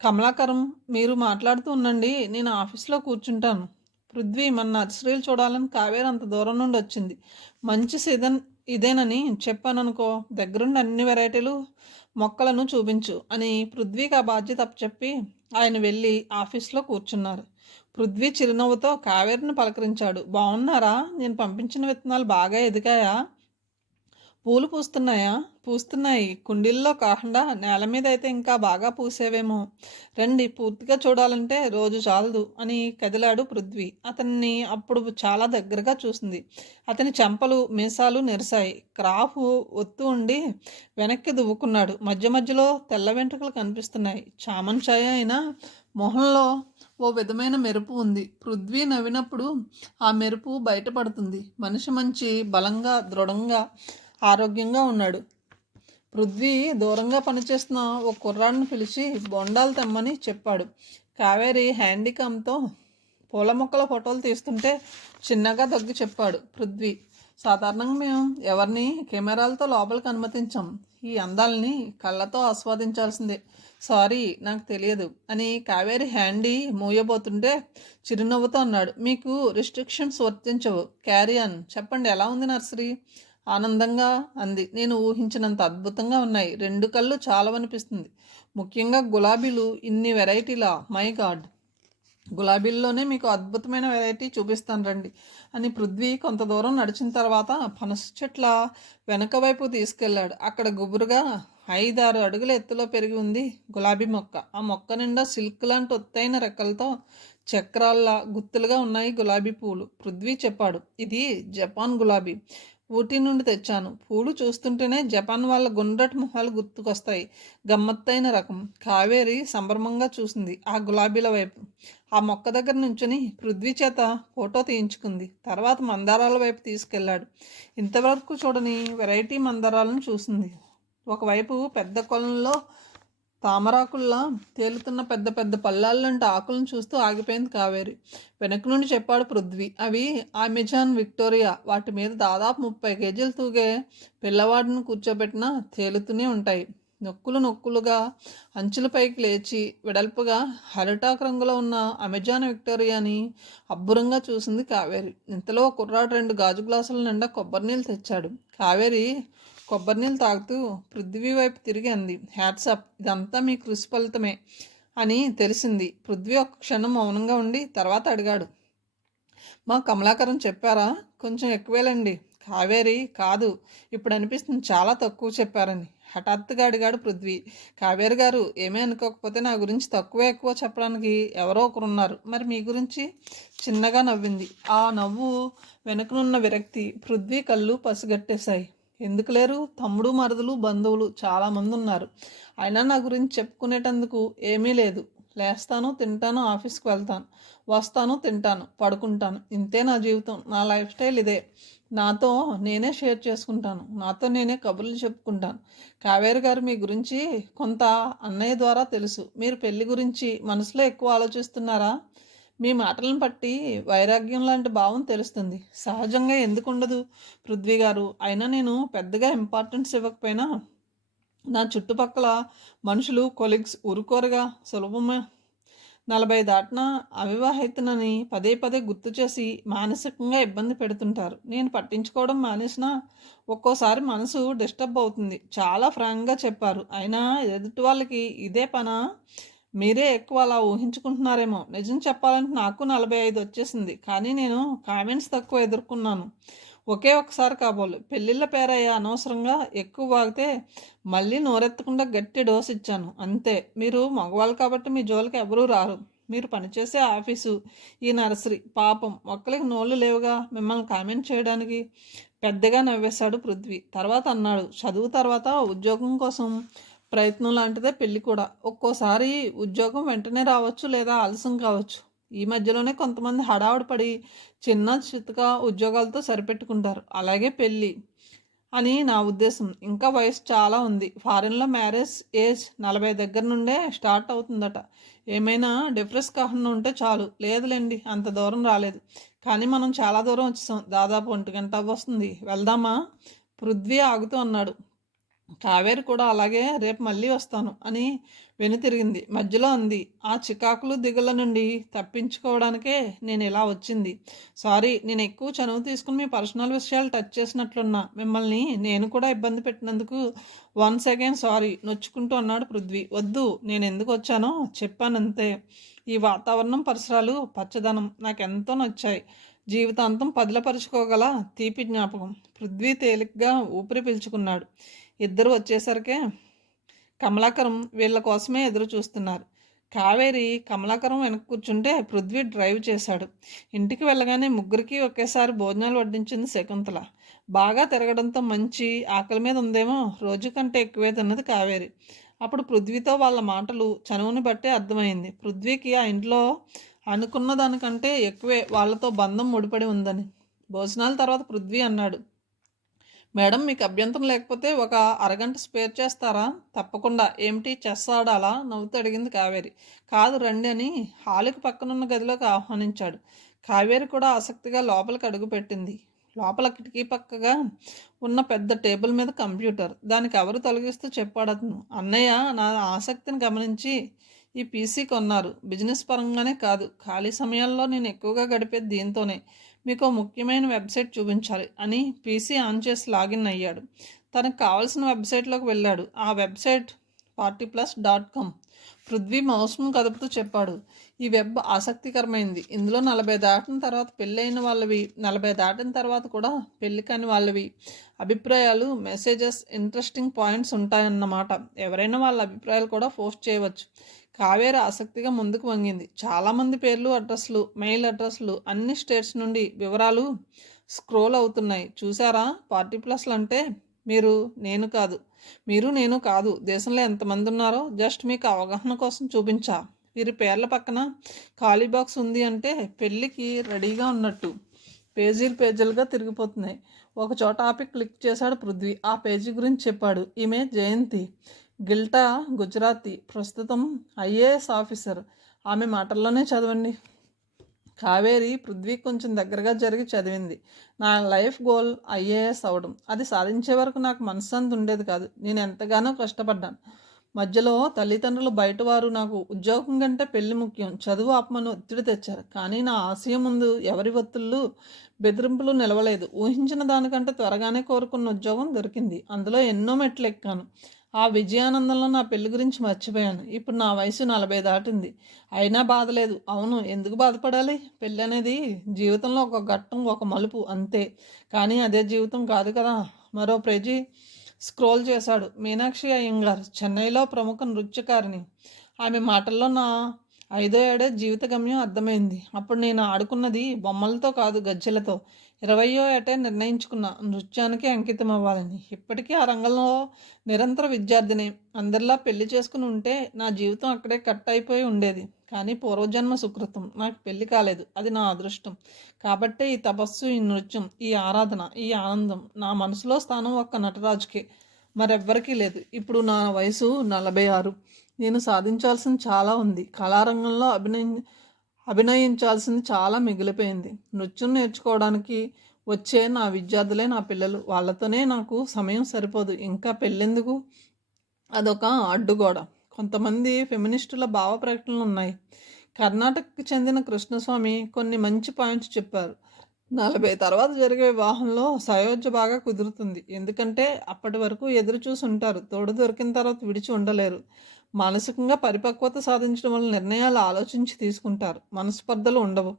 కమలాకరం, మీరు మాట్లాడుతూ ఉండండి, నేను ఆఫీస్లో కూర్చుంటాను. పృథ్వీ, మన నర్సరీలు చూడాలని కావేరి అంత దూరం నుండి వచ్చింది. మంచి సీజన్ ఇదేనని చెప్పాననుకో, దగ్గరుండి అన్ని వెరైటీలు మొక్కలను చూపించు అని పృథ్వీకి ఆ బాధ్యత అప్పచెప్పి ఆయన వెళ్ళి ఆఫీస్లో కూర్చున్నారు. పృథ్వీ చిరునవ్వుతో కావేరిని పలకరించాడు. బాగున్నారా? నేను పంపించిన విత్తనాలు బాగా ఎదిగాయా? పూలు పూస్తున్నాయా? పూస్తున్నాయి. కుండీల్లో కాకుండా నేల మీద అయితే ఇంకా బాగా పూసేవేమో. రండి, పూర్తిగా చూడాలంటే రోజు చాలదు అని కదిలాడు పృథ్వీ. అతన్ని అప్పుడు చాలా దగ్గరగా చూసింది. అతని చెంపలు, మీసాలు నెరిశాయి. క్రాఫ్ ఒత్తు ఉండి వెనక్కి దువ్వుకున్నాడు. మధ్య మధ్యలో తెల్ల వెంట్రుకలు కనిపిస్తున్నాయి. చామన్ ఛాయ అయినా మొహంలో ఓ విధమైన మెరుపు ఉంది. పృథ్వీ నవ్వినప్పుడు ఆ మెరుపు బయటపడుతుంది. మనిషి మంచి బలంగా, దృఢంగా, ఆరోగ్యంగా ఉన్నాడు. పృథ్వీ దూరంగా పనిచేస్తున్న ఓ కుర్రాడిని పిలిచి బొండాలు తెమ్మని చెప్పాడు. కావేరి హ్యాండీకామ్తో పూల మొక్కల ఫోటోలు తీస్తుంటే చిన్నగా దగ్గు చెప్పాడు పృథ్వీ. సాధారణంగా మేము ఎవరిని కెమెరాలతో లోపలికి అనుమతించాం. ఈ అందాలని కళ్ళతో ఆస్వాదించాల్సిందే. సారీ, నాకు తెలియదు అని కావేరి హ్యాండీ మూయబోతుంటే చిరునవ్వుతో అన్నాడు. మీకు రిస్ట్రిక్షన్స్ వర్తించవు. Carry on. చెప్పండి, ఎలా ఉంది నర్సరీ? ఆనందంగా అంది. నేను ఊహించినంత అద్భుతంగా ఉన్నాయి. 2 కళ్ళు చాలవనిపిస్తుంది. ముఖ్యంగా గులాబీలు. ఇన్ని వెరైటీలా? My God. గులాబీల్లోనే మీకు అద్భుతమైన వెరైటీ చూపిస్తాను రండి అని పృథ్వీ కొంత దూరం నడిచిన తర్వాత పనస చెట్ల వెనక వైపు తీసుకెళ్లాడు. అక్కడ గుబురుగా 5-6 అడుగుల ఎత్తులో పెరిగి ఉంది గులాబీ మొక్క. ఆ మొక్క నిండా సిల్క్ లాంటి ఒత్తైన రెక్కలతో చక్రాల్లా గుత్తులుగా ఉన్నాయి గులాబీ పూలు. పృథ్వీ చెప్పాడు. ఇది జపాన్ గులాబీ. ఊటీ నుండి తెచ్చాను. పూలు చూస్తుంటేనే జపాన్ వాళ్ళ గుండ్రటి మొహాలు గుర్తుకొస్తాయి. గమ్మత్తైన రకం. కావేరి సంభ్రమంగా చూసింది ఆ గులాబీల వైపు. ఆ మొక్క దగ్గర నుంచుని పృథ్వీ చేత ఫోటో తీయించుకుంది. తర్వాత మందారాల వైపు తీసుకెళ్లాడు. ఇంతవరకు చూడని వెరైటీ మందారాలను చూసింది. ఒకవైపు పెద్ద కొలంలో తామరాకుల్లా తేలుతున్న పెద్ద పెద్ద పల్లాలంటే ఆకులను చూస్తూ ఆగిపోయింది కావేరి. వెనక నుండి చెప్పాడు పృథ్వీ. అవి అమెజాన్ విక్టోరియా. వాటి మీద దాదాపు 30 కేజీలు తూగే పిల్లవాడిని కూర్చోబెట్టినా తేలుతూనే ఉంటాయి. నొక్కులు నొక్కులుగా అంచుల పైకి లేచి వెడల్పుగా హరిటాకు రంగులో ఉన్న అమెజాన్ విక్టోరియాని అబ్బురంగా చూసింది కావేరి. ఇంతలో కుర్రాడు 2 గాజు గ్లాసుల నిండా కొబ్బరి నీళ్ళు తెచ్చాడు. కావేరి కొబ్బరి నీళ్ళు తాగుతూ పృథ్వీ వైపు తిరిగి అంది, హ్యాట్సప్, ఇదంతా మీ కృషి ఫలితమే అని తెలిసింది. పృథ్వీ ఒక క్షణం మౌనంగా ఉండి తర్వాత అడిగాడు, మా కమలాకరం చెప్పారా? కొంచెం ఎక్కువేలండి. కావేరి, కాదు, ఇప్పుడు అనిపిస్తుంది చాలా తక్కువ చెప్పారని హఠాత్తుగా అడిగాడు పృథ్వీ. కావేరి గారు, ఏమీ అనుకోకపోతే నా గురించి తక్కువ ఎక్కువ చెప్పడానికి ఎవరో ఒకరున్నారు. మరి మీ గురించి? చిన్నగా నవ్వింది. ఆ నవ్వు వెనుకనున్న విరక్తి పృథ్వీ కళ్ళు పసిగట్టేశాయి. ఎందుకు లేరు? తమ్ముడు, మరుదులు, బంధువులు చాలామంది ఉన్నారు. అయినా నా గురించి చెప్పుకునేటందుకు ఏమీ లేదు. లేస్తాను, తింటాను, ఆఫీస్కి వెళ్తాను, వస్తాను, తింటాను, పడుకుంటాను. ఇంతే నా జీవితం. నా లైఫ్ స్టైల్ ఇదే. నాతో నేనే షేర్ చేసుకుంటాను, నాతో నేనే కబుర్లు చెప్పుకుంటాను. కావేరి గారు, మీ గురించి కొంత అన్నయ్య ద్వారా తెలుసు. మీరు పెళ్లి గురించి మనసులో ఎక్కువ ఆలోచిస్తున్నారా? మీ మాటలను బట్టి వైరాగ్యం లాంటి భావం తెలుస్తుంది. సహజంగా ఎందుకు ఉండదు పృథ్వీ గారు? అయినా నేను పెద్దగా ఇంపార్టెన్స్ ఇవ్వకపోయినా నా చుట్టుపక్కల మనుషులు, కొలీగ్స్ ఊరుకోరుగా. సులభమే. 40 దాటినా అవివాహితనని పదే పదే గుర్తు చేసి మానసికంగా ఇబ్బంది పెడుతుంటారు. నేను పట్టించుకోవడం మానేసినా ఒక్కోసారి మనసు డిస్టర్బ్ అవుతుంది. చాలా ఫ్రాంక్గా చెప్పారు. అయినా ఎదుటి వాళ్ళకి ఇదే పనా? మీరే ఎక్కువ అలా ఊహించుకుంటున్నారేమో. నిజం చెప్పాలంటే నాకు 45 వచ్చేసింది. కానీ నేను కామెంట్స్ తక్కువ ఎదుర్కొన్నాను. ఒకే ఒకసారి కాబోలు పెళ్ళిళ్ళ పేరయ్యా అనవసరంగా ఎక్కువ వాగితే మళ్ళీ నోరెత్తకుండా గట్టి డోస్ ఇచ్చాను అంతే. మీరు మగవాళ్ళు కాబట్టి మీ జోలికి ఎవరూ రారు. మీరు పనిచేసే ఆఫీసు, ఈ నర్సరీ, పాపం ఒక్కరికి నోళ్ళు లేవుగా మిమ్మల్ని కామెంట్ చేయడానికి. పెద్దగా నవ్వేశాడు పృథ్వీ. తర్వాత అన్నాడు, చదువు తర్వాత ఉద్యోగం కోసం ప్రయత్నం లాంటిదే పెళ్ళి కూడా. ఒక్కోసారి ఉద్యోగం వెంటనే రావచ్చు, లేదా ఆలస్యం కావచ్చు. ఈ మధ్యలోనే కొంతమంది హడావుడి పడి చిన్న చితక ఉద్యోగాలతో సరిపెట్టుకుంటారు. అలాగే పెళ్ళి అని నా ఉద్దేశం. ఇంకా వయసు చాలా ఉంది. ఫారిన్లో మ్యారేజ్ ఏజ్ 40 దగ్గర నుండే స్టార్ట్ అవుతుందట. ఏమైనా డిఫరెన్స్ కాకుండా ఉంటే చాలు. లేదులేండి, అంత దూరం రాలేదు. కానీ మనం చాలా దూరం వచ్చేసాం. దాదాపు 1 గంట వస్తుంది. వెళ్దామా? పృథ్వీ ఆగుతూ అన్నాడు. కావేరి కూడా అలాగే, రేపు మళ్ళీ వస్తాను అని వెనుతిరిగింది. మధ్యలో అంది, ఆ చికాకులు దిగుల నుండి తప్పించుకోవడానికే నేను ఇలా వచ్చింది. సారీ, నేను ఎక్కువ చనువు తీసుకుని మీ పర్సనల్ విషయాలు టచ్ చేసినట్లున్నా. మిమ్మల్ని నేను కూడా ఇబ్బంది పెట్టినందుకు వన్స్ అగైన్ సారీ నొచ్చుకుంటూ అన్నాడు పృథ్వీ. వద్దు, నేను ఎందుకు వచ్చానో చెప్పానంతే. ఈ వాతావరణం, పరిసరాలు, పచ్చదనం నాకెంతో నచ్చాయి. జీవితాంతం పదిలపరుచుకోగల తీపి జ్ఞాపకం. పృథ్వీ తేలిగ్గా ఊపిరి పీల్చుకున్నాడు. ఇద్దరు వచ్చేసరికే కమలాకరం వీళ్ళ కోసమే ఎదురు చూస్తున్నారు. కావేరి కమలాకరం వెనక్కి కూర్చుంటే పృథ్వీ డ్రైవ్ చేశాడు. ఇంటికి వెళ్ళగానే ముగ్గురికి ఒకేసారి భోజనాలు వడ్డించింది శకుంతల. బాగా తిరగడంతో మంచి ఆకలి మీద ఉందేమో. రోజు కంటే ఎక్కువే తిన్నది కావేరి. అప్పుడు పృథ్వీతో వాళ్ళ మాటలు, చనువుని బట్టే అర్థమైంది పృథ్వీకి ఆ ఇంట్లో అనుకున్న దానికంటే ఎక్కువే వాళ్ళతో బంధం ముడిపడి ఉందని. భోజనాల తర్వాత పృథ్వీ అన్నాడు, మేడం, మీకు అభ్యంతరం లేకపోతే ఒక అరగంట స్పేర్ చేస్తారా? తప్పకుండా. ఏమిటి, చెస్ ఆడాలా? నవ్వుతూ అడిగింది కావేరి. కాదు, రండి అని హాలుకి పక్కనున్న గదిలోకి ఆహ్వానించాడు. కావేరి కూడా ఆసక్తిగా లోపలికి అడుగుపెట్టింది. లోపల కిటికీ పక్కగా ఉన్న పెద్ద టేబుల్ మీద కంప్యూటర్. దానికి ఎవరు తొలగిస్తూ చెప్పాడు అతను. అన్నయ్య నా ఆసక్తిని గమనించి ఈ పీసీ కొన్నారు. బిజినెస్ పరంగానే కాదు, ఖాళీ సమయాల్లో నేను ఎక్కువగా గడిపేది దీంతోనే. మీకు ముఖ్యమైన వెబ్సైట్ చూపించాలి అని పీసీ ఆన్ చేసి లాగిన్ అయ్యాడు. తనకు కావాల్సిన వెబ్సైట్లోకి వెళ్ళాడు. ఆ వెబ్సైట్ 40plus.com. పృథ్వీ మౌస్ను కదుపుతూ చెప్పాడు, ఈ వెబ్ ఆసక్తికరమైంది. ఇందులో 40 దాటిన తర్వాత పెళ్ళైన వాళ్ళవి, 40 దాటిన తర్వాత కూడా పెళ్ళి కాని వాళ్ళవి అభిప్రాయాలు, మెసేజెస్, ఇంట్రెస్టింగ్ పాయింట్స్ ఉంటాయన్నమాట. ఎవరైనా వాళ్ళ అభిప్రాయాలు కూడా పోస్ట్ చేయవచ్చు. కావేరి ఆసక్తిగా ముందుకు వంగింది. చాలామంది పేర్లు, అడ్రస్లు, మెయిల్ అడ్రస్లు, అన్ని స్టేట్స్ నుండి వివరాలు స్క్రోల్ అవుతున్నాయి. చూసారా? 40+ అంటే మీరు నేను కాదు, దేశంలో ఎంతమంది ఉన్నారో జస్ట్ మీకు అవగాహన కోసం చూపించా. వీరి పేర్ల పక్కన ఖాళీ బాక్స్ ఉంది అంటే పెళ్ళికి రెడీగా ఉన్నట్టు. పేజీలుగా తిరిగిపోతున్నాయి. ఒక చోట ఆపి క్లిక్ చేశాడు పృథ్వీ. ఆ పేజీ గురించి చెప్పాడు. ఈమె జయంతి, గిల్టా గుజరాతీ, ప్రస్తుతం ఐఏఎస్ ఆఫీసర్. ఆమె మాటల్లోనే చదవండి. కావేరి పృథ్వీ కొంచెం దగ్గరగా జరిగి చదివింది. నా లైఫ్ గోల్ ఐఏఎస్ అవడం. అది సాధించే వరకు నాకు మనశ్శాంతి ఉండేది కాదు. నేను ఎంతగానో కష్టపడ్డాను. మధ్యలో తల్లిదండ్రులు బయటవారు నాకు ఉద్యోగం కంటే పెళ్లి ముఖ్యం, చదువు ఆపమని ఒత్తిడి తెచ్చారు. కానీ నా ఆశయం ముందు ఎవరి ఒత్తిళ్ళు బెదిరింపులు నిలవలేదు. ఊహించిన దానికంటే త్వరగానే కోరుకున్న ఉద్యోగం దొరికింది. అందులో ఎన్నో మెట్లు ఎక్కాను. ఆ విజయానందంలో నా పెళ్లి గురించి మర్చిపోయాను. ఇప్పుడు నా వయసు 40 దాటింది. అయినా బాధ లేదు. అవును, ఎందుకు బాధపడాలి? పెళ్ళి అనేది జీవితంలో ఒక ఘట్టం, ఒక మలుపు అంతే. కానీ అదే జీవితం కాదు కదా. మరో పేజీ స్క్రోల్ చేశాడు. మీనాక్షి అయ్యంగార్, చెన్నైలో ప్రముఖ నృత్యకారిణి. ఆమె మాటల్లో నా 5వ ఏడే జీవిత గమ్యం అర్థమైంది. అప్పుడు నేను ఆడుకున్నది బొమ్మలతో కాదు, గజ్జెలతో. 20వ ఏటే నిర్ణయించుకున్న నృత్యానికి అంకితం అవ్వాలని. ఇప్పటికీ ఆ రంగంలో నిరంతర విద్యార్థిని. అందరిలా పెళ్లి చేసుకుని ఉంటే నా జీవితం అక్కడే కట్ అయిపోయి ఉండేది. కానీ పూర్వజన్మ సుకృతం. నాకు పెళ్లి కాలేదు. అది నా అదృష్టం. కాబట్టే ఈ తపస్సు, ఈ నృత్యం, ఈ ఆరాధన, ఈ ఆనందం. నా మనసులో స్థానం ఒక్క నటరాజుకే, మరెవ్వరికీ లేదు. ఇప్పుడు నా వయసు 46. నేను సాధించాల్సింది చాలా ఉంది. కళారంగంలో అభినయించాల్సింది చాలా మిగిలిపోయింది. నృత్యం నేర్చుకోవడానికి వచ్చే నా విద్యార్థులే నా పిల్లలు. వాళ్ళతోనే నాకు సమయం సరిపోదు. ఇంకా పెళ్ళెందుకు? అదొక అడ్డుగోడ. కొంతమంది ఫెమినిస్టుల భావ ప్రకటనలు ఉన్నాయి. కర్ణాటకకు చెందిన కృష్ణస్వామి కొన్ని మంచి పాయింట్స్ చెప్పారు. 40 తర్వాత జరిగే వివాహంలో సయోధ్య బాగా కుదురుతుంది. ఎందుకంటే అప్పటి వరకు ఎదురు చూసి ఉంటారు. తోడు దొరికిన తర్వాత విడిచి ఉండలేరు. మానసికంగా పరిపక్వత సాధించడం వల్ల నిర్ణయాలు ఆలోచించి తీసుకుంటారు. మనస్పర్ధలు ఉండవు.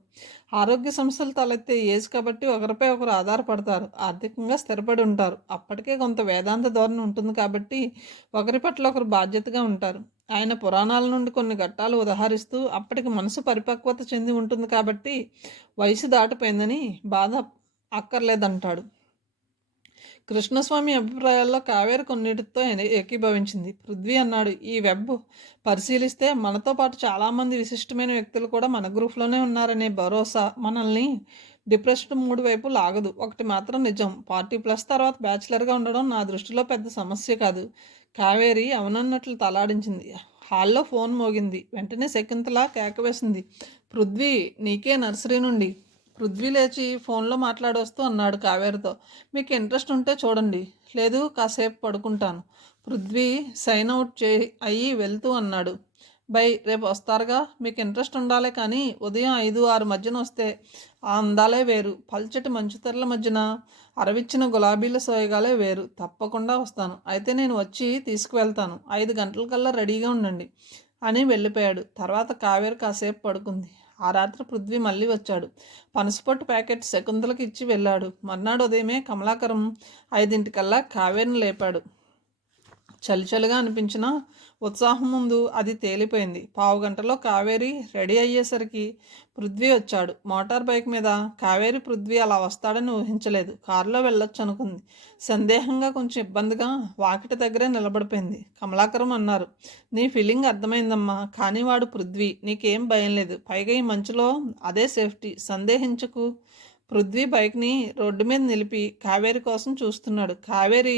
ఆరోగ్య సమస్యలు తలెత్తే ఏజ్ కాబట్టి ఒకరిపై ఒకరు ఆధారపడతారు. ఆర్థికంగా స్థిరపడి ఉంటారు. అప్పటికే కొంత వేదాంత ధోరణి ఉంటుంది కాబట్టి ఒకరి పట్ల ఒకరు బాధ్యతగా ఉంటారు. ఆయన పురాణాల నుండి కొన్ని ఘట్టాలు ఉదహరిస్తూ అప్పటికి మనసు పరిపక్వత చెంది ఉంటుంది కాబట్టి వయసు దాటిపోయిందని బాధ అక్కర్లేదంటాడు. కృష్ణస్వామి అభిప్రాయాల్లో కావేరి కొన్నిటితో ఏకీభవించింది. పృథ్వీ అన్నాడు, ఈ వెబ్ పరిశీలిస్తే మనతో పాటు చాలామంది విశిష్టమైన వ్యక్తులు కూడా మన గ్రూప్లోనే ఉన్నారనే భరోసా మనల్ని డిప్రెషన్ 3 వైపు లాగదు. ఒకటి మాత్రం నిజం, 40+ తర్వాత బ్యాచిలర్గా ఉండడం నా దృష్టిలో పెద్ద సమస్య కాదు. కావేరి అవునన్నట్లు తలాడించింది. హాల్లో ఫోన్ మోగింది. వెంటనే శకుంతల కేక వేసింది, పృథ్వీ, నీకే నర్సరీ నుండి. పృథ్వీ లేచి ఫోన్లో మాట్లాడొస్తూ అన్నాడు కావేరితో, మీకు ఇంట్రెస్ట్ ఉంటే చూడండి, లేదు కాసేపు పడుకుంటాను. పృథ్వీ సైన్ అవుట్ అయ్యి వెళ్తూ అన్నాడు, బై, రేపు వస్తారుగా. మీకు ఇంట్రెస్ట్ ఉండాలే కానీ ఉదయం 5-6 మధ్యన వస్తే ఆ అందాలే వేరు. పల్చటి మంచుతెరల మధ్యన అరవిచ్చిన గులాబీల సోయగాలే వేరు. తప్పకుండా వస్తాను. అయితే నేను వచ్చి తీసుకువెళ్తాను. 5 గంటలకల్లా రెడీగా ఉండండి అని వెళ్ళిపోయాడు. తర్వాత కావేరి కాసేపు పడుకుంది. ఆ రాత్రి పృథ్వీ మళ్ళీ వచ్చాడు. పనసపొట్టు ప్యాకెట్ శకుంతలకి ఇచ్చి వెళ్ళాడు. మర్నాడు ఉదయమే కమలాకరం 5 కావేరిని లేపాడు. చలిచలిగా అనిపించిన ఉత్సాహం ముందు అది తేలిపోయింది. 15 గంటలో కావేరి రెడీ అయ్యేసరికి పృథ్వీ వచ్చాడు. మోటార్ బైక్ మీద. కావేరి పృథ్వీ అలా వస్తాడని ఊహించలేదు. కారులో వెళ్ళొచ్చు అనుకుంది. సందేహంగా, కొంచెం ఇబ్బందిగా వాకిటి దగ్గరే నిలబడిపోయింది. కమలాకరం అన్నారు, నీ ఫీలింగ్ అర్థమైందమ్మా, కానీ వాడు పృథ్వీ. నీకేం భయం లేదు. పైగా ఈ మంచులో అదే సేఫ్టీ, సందేహించకు. పృథ్వీ బైక్ని రోడ్డు మీద నిలిపి కావేరి కోసం చూస్తున్నాడు. కావేరి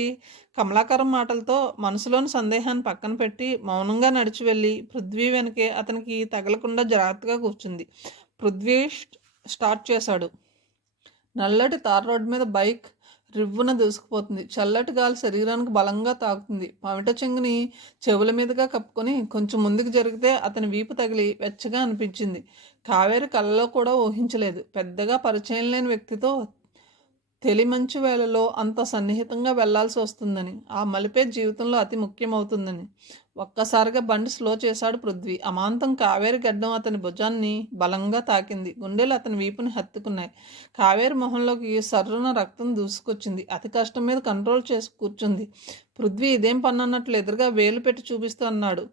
కమలాకరం మాటలతో మనసులోని సందేహాన్ని పక్కన పెట్టి మౌనంగా నడిచి వెళ్ళి పృథ్వీ వెనకే అతనికి తగలకుండా జాగ్రత్తగా కూర్చుంది. పృథ్వీ స్టార్ట్ చేశాడు. నల్లటి తార్ రోడ్డు మీద బైక్ రివ్వున దూసుకుపోతుంది. చల్లటి గాలి శరీరానికి బలంగా తాకుతుంది. పమిట చెంగుని చెవుల మీదుగా కప్పుకొని కొంచెం ముందుకు జరిగితే అతని వీపు తగిలి వెచ్చగా అనిపించింది. కావేరి కళ్ళలో కూడా ఊహించలేదు పెద్దగా పరిచయం లేని వ్యక్తితో తెలిమంచు వేళలో అంత సన్నిహితంగా వెళ్లాల్సి వస్తుందని. ఆ మలిపే జీవితంలో అతి ముఖ్యమవుతుందని. ఒక్కసారిగా బండి స్లో చేశాడు పృథ్వీ. అమాంతం కావేరి గడ్డం అతని భుజాన్ని బలంగా తాకింది. గుండెలు అతని వీపుని హత్తుకున్నాయి. కావేరి మొహంలోకి సర్రున రక్తం దూసుకొచ్చింది. అతి కష్టం మీద కంట్రోల్ చేసి కూర్చుంది. పృథ్వీ ఇదేం పన్నన్నట్లు ఎదురుగా వేలు పెట్టి చూపిస్తూ అన్నాడు,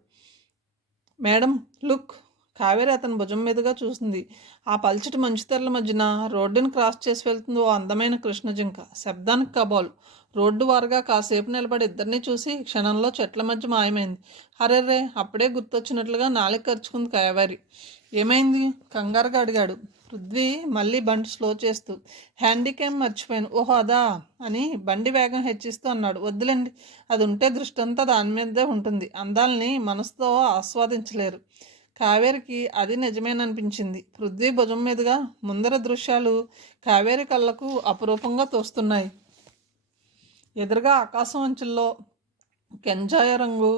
మేడం లుక్. కావేరి అతని భుజం మీదుగా చూసింది. ఆ పల్చటి మంచుతెరల మధ్యన రోడ్డుని క్రాస్ చేసి వెళ్తుంది ఓ అందమైన కృష్ణ జింక. శబ్దానికి కబోలు. రోడ్డు వారుగా కాసేపు నిలబడి ఇద్దరిని చూసి క్షణంలో చెట్ల మధ్య మాయమైంది. అరెర్రే, అప్పుడే గుర్తొచ్చినట్లుగా నాలుక ఖర్చుకుంది కావేరి. ఏమైంది కంగారుగా అడిగాడు పృథ్వీ. మళ్ళీ బండి స్లో చేస్తూ, హ్యాండిక్యామ్ మర్చిపోయాను. ఓహో అదా అని బండి వేగం హెచ్చిస్తూ అన్నాడు. వద్దులేండి, అది ఉంటే దృష్టి అంతా దాని మీదే ఉంటుంది. అందాల్ని మనసుతో ఆస్వాదించలేరు. కావేరికి అది నిజమేననిపించింది. పృథ్వీ భుజం మీదుగా ముందర దృశ్యాలు కావేరి కళ్ళకు అపురూపంగా తోస్తున్నాయి. ఎదురుగా ఆకాశం అంచుల్లో కెంజాయ రంగు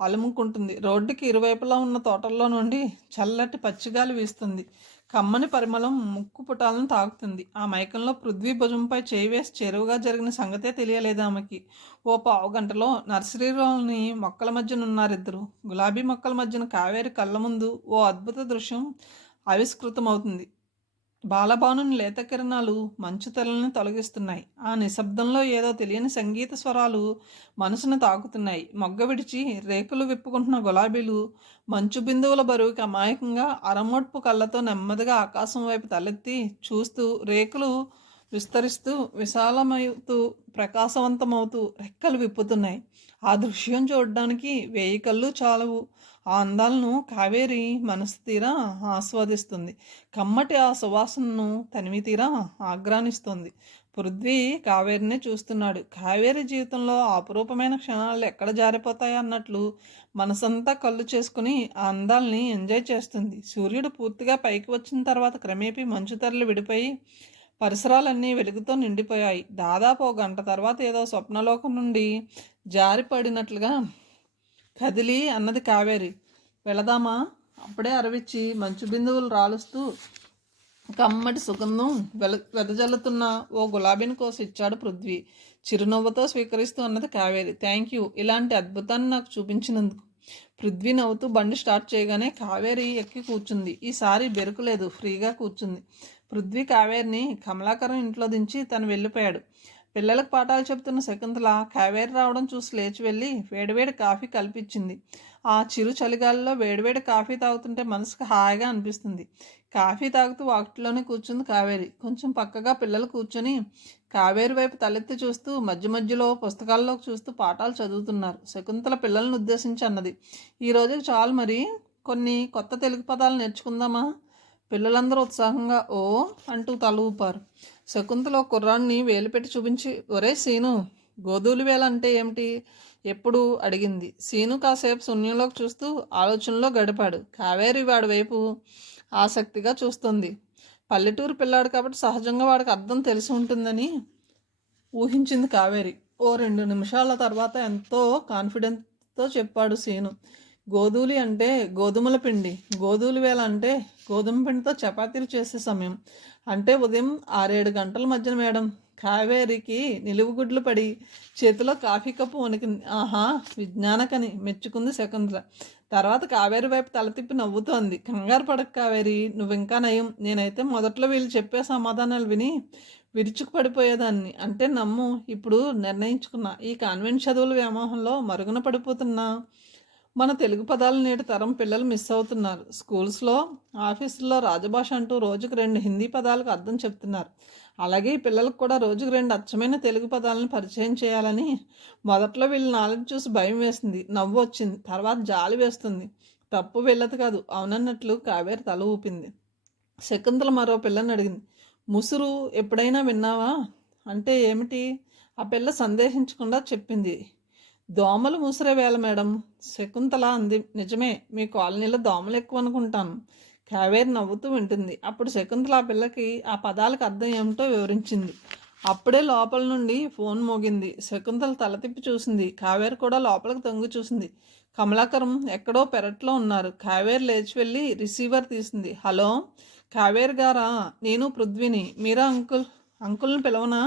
అలుముకుంటుంది. రోడ్డుకి ఇరువైపులా ఉన్న తోటల్లో నుండి చల్లటి పచ్చిగాలి వీస్తుంది. కమ్మని పరిమళం ముక్కు పుటాలను తాకుతుంది. ఆ మైకంలో పృథ్వీ భుజంపై చేయి వేసి చెరువుగా జరిగిన సంగతే తెలియలేదు ఆమెకి. ఓ పావుగంటలో నర్సరీలోని మొక్కల మధ్యన ఉన్నారిద్దరు. గులాబీ మొక్కల మధ్యన కావేరి కళ్ళ ముందు ఓ అద్భుత దృశ్యం ఆవిష్కృతమవుతుంది. బాలబానుని లేత కిరణాలు మంచు తెరలను తొలగిస్తున్నాయి. ఆ నిశ్శబ్దంలో ఏదో తెలియని సంగీత స్వరాలు మనసును తాకుతున్నాయి. మొగ్గ విడిచి రేకులు విప్పుకుంటున్న గులాబీలు మంచు బిందువుల బరువుకి అమాయకంగా అరమోడ్పు కళ్ళతో నెమ్మదిగా ఆకాశం వైపు తలెత్తి చూస్తూ రేకులు విస్తరిస్తూ విశాలమవుతూ ప్రకాశవంతమవుతూ రెక్కలు విప్పుతున్నాయి. ఆ దృశ్యం చూడడానికి 1000 కళ్ళు చాలవు. ఆ అందాలను కావేరి మనసు తీరా ఆస్వాదిస్తుంది. కమ్మటి ఆ సువాసనను తనివి తీరా ఆగ్రానిస్తుంది. పృథ్వీ కావేరినే చూస్తున్నాడు. కావేరి జీవితంలో అపురూపమైన క్షణాలు ఎక్కడ జారిపోతాయా అన్నట్లు మనసంతా కళ్ళు చేసుకుని ఆ అందాల్ని ఎంజాయ్ చేస్తుంది. సూర్యుడు పూర్తిగా పైకి వచ్చిన తర్వాత క్రమేపీ మంచు తెరలు విడిపోయి పరిసరాలన్నీ వెలుగుతో నిండిపోయాయి. దాదాపు 1 గంట తర్వాత ఏదో స్వప్నలోకం నుండి జారిపడినట్లుగా కదిలి అన్నది కావేరి. వెళదామా? అప్పుడే అరవిచ్చి మంచు బిందువులు రాలుస్తూ కమ్మటి సుగంధం వెదజల్లుతున్న ఓ గులాబీని కోసి ఇచ్చాడు పృథ్వీ. చిరునవ్వుతో స్వీకరిస్తూ అన్నది కావేరి. థ్యాంక్ యూ, ఇలాంటి అద్భుతాన్ని నాకు చూపించినందుకు. పృథ్వీ నవ్వుతూ బండి స్టార్ట్ చేయగానే కావేరి ఎక్కి కూర్చుంది. ఈసారి బెరుకులేదు, ఫ్రీగా కూర్చుంది. పృథ్వీ కావేరిని కమలాకరం ఇంట్లో దించి తను వెళ్ళిపోయాడు. పిల్లలకు పాఠాలు చెబుతున్న శకుంతల కావేరి రావడం చూసి లేచి వెళ్ళి వేడివేడి కాఫీ కల్పించింది. ఆ చిరు చలిగాలిలో వేడివేడి కాఫీ తాగుతుంటే మనసుకు హాయిగా అనిపిస్తుంది. కాఫీ తాగుతూ వాకిట్లోనే కూర్చుంది కావేరి. కొంచెం పక్కగా పిల్లలు కూర్చొని కావేరి వైపు తలెత్తి చూస్తూ మధ్య మధ్యలో పుస్తకాల్లోకి చూస్తూ పాఠాలు చదువుతున్నారు. శకుంతల పిల్లలను ఉద్దేశించి అన్నది, ఈ రోజుకి చాలు, మరి కొన్ని కొత్త తెలుగు పదాలు నేర్చుకుందామా? పిల్లలందరూ ఉత్సాహంగా ఓ అంటూ తల ఊపారు. శకుంతల కుర్రాన్ని వేలు పెట్టి చూపించి, ఒరే సీను, గోధూలి వేల అంటే ఏమిటి ఎప్పుడు అడిగింది. సీను కాసేపు శూన్యంలోకి చూస్తూ ఆలోచనలో గడిపాడు. కావేరి వాడి వైపు ఆసక్తిగా చూస్తుంది. పల్లెటూరు పిల్లాడు కాబట్టి సహజంగా వాడికి అర్థం తెలిసి ఉంటుందని ఊహించింది కావేరి. ఓ 2 నిమిషాల తర్వాత ఎంతో కాన్ఫిడెన్స్తో చెప్పాడు సీను. గోధూలి అంటే గోధుమల పిండి, గోధూలి వేళ అంటే గోధుమ పిండితో చపాతీలు చేసే సమయం. అంటే ఉదయం 6-7 గంటల మధ్యన మేడం. కావేరికి నిలువుగుడ్లు పడి చేతిలో కాఫీ కప్పు వణికింది. ఆహా, విజ్ఞానకని మెచ్చుకుంది శకుంతల. తర్వాత కావేరి వైపు తల తిప్పి నవ్వుతోంది. కంగారు పడక కావేరి, నువ్వు ఇంకా నయం. నేనైతే మొదట్లో వీళ్ళు చెప్పే సమాధానాలు విని విరుచుకు పడిపోయేదాన్ని. అంటే నమ్ము, ఇప్పుడు నిర్ణయించుకున్నా. ఈ కాన్వెంట్ చదువుల వ్యామోహంలో మరుగున పడిపోతున్నా మన తెలుగు పదాలు నేటి తరం పిల్లలు మిస్ అవుతున్నారు. స్కూల్స్లో, ఆఫీసుల్లో రాజభాష అంటూ రోజుకు 2 హిందీ పదాలకు అర్థం చెప్తున్నారు. అలాగే ఈ పిల్లలకు కూడా రోజుకు 2 అచ్చమైన తెలుగు పదాలను పరిచయం చేయాలని మొదట్లో వీళ్ళ నాలుగు చూసి భయం వేసింది, నవ్వు వచ్చింది, తర్వాత జాలి వేస్తుంది. తప్పు వీళ్ళది కాదు, అవునన్నట్లు కావేరి తల ఊపింది. శకుంతల మరో పిల్లని అడిగింది, ముసురు ఎప్పుడైనా విన్నావా? అంటే ఏమిటి? ఆ పిల్ల సందేహించకుండా చెప్పింది, దోమలు ముసిరే వేళ మేడం. శకుంతల అంది, నిజమే, మీ కాలనీలో దోమలు ఎక్కువ అనుకుంటాను. కావేరి నవ్వుతూ వింటుంది. అప్పుడు శకుంతల ఆ పిల్లకి ఆ పదాలకు అర్థం ఏమిటో వివరించింది. అప్పుడే లోపల నుండి ఫోన్ మోగింది. శకుంతల తల తిప్పి చూసింది. కావేరి కూడా లోపలికి తొంగి చూసింది. కమలాకరం ఎక్కడో పెరట్లో ఉన్నారు. కావేరి లేచి వెళ్ళి రిసీవర్ తీసింది. హలో, కావేరి గారా? నేను పృథ్వీని. మీరా అంకుల్ని పిలవనా?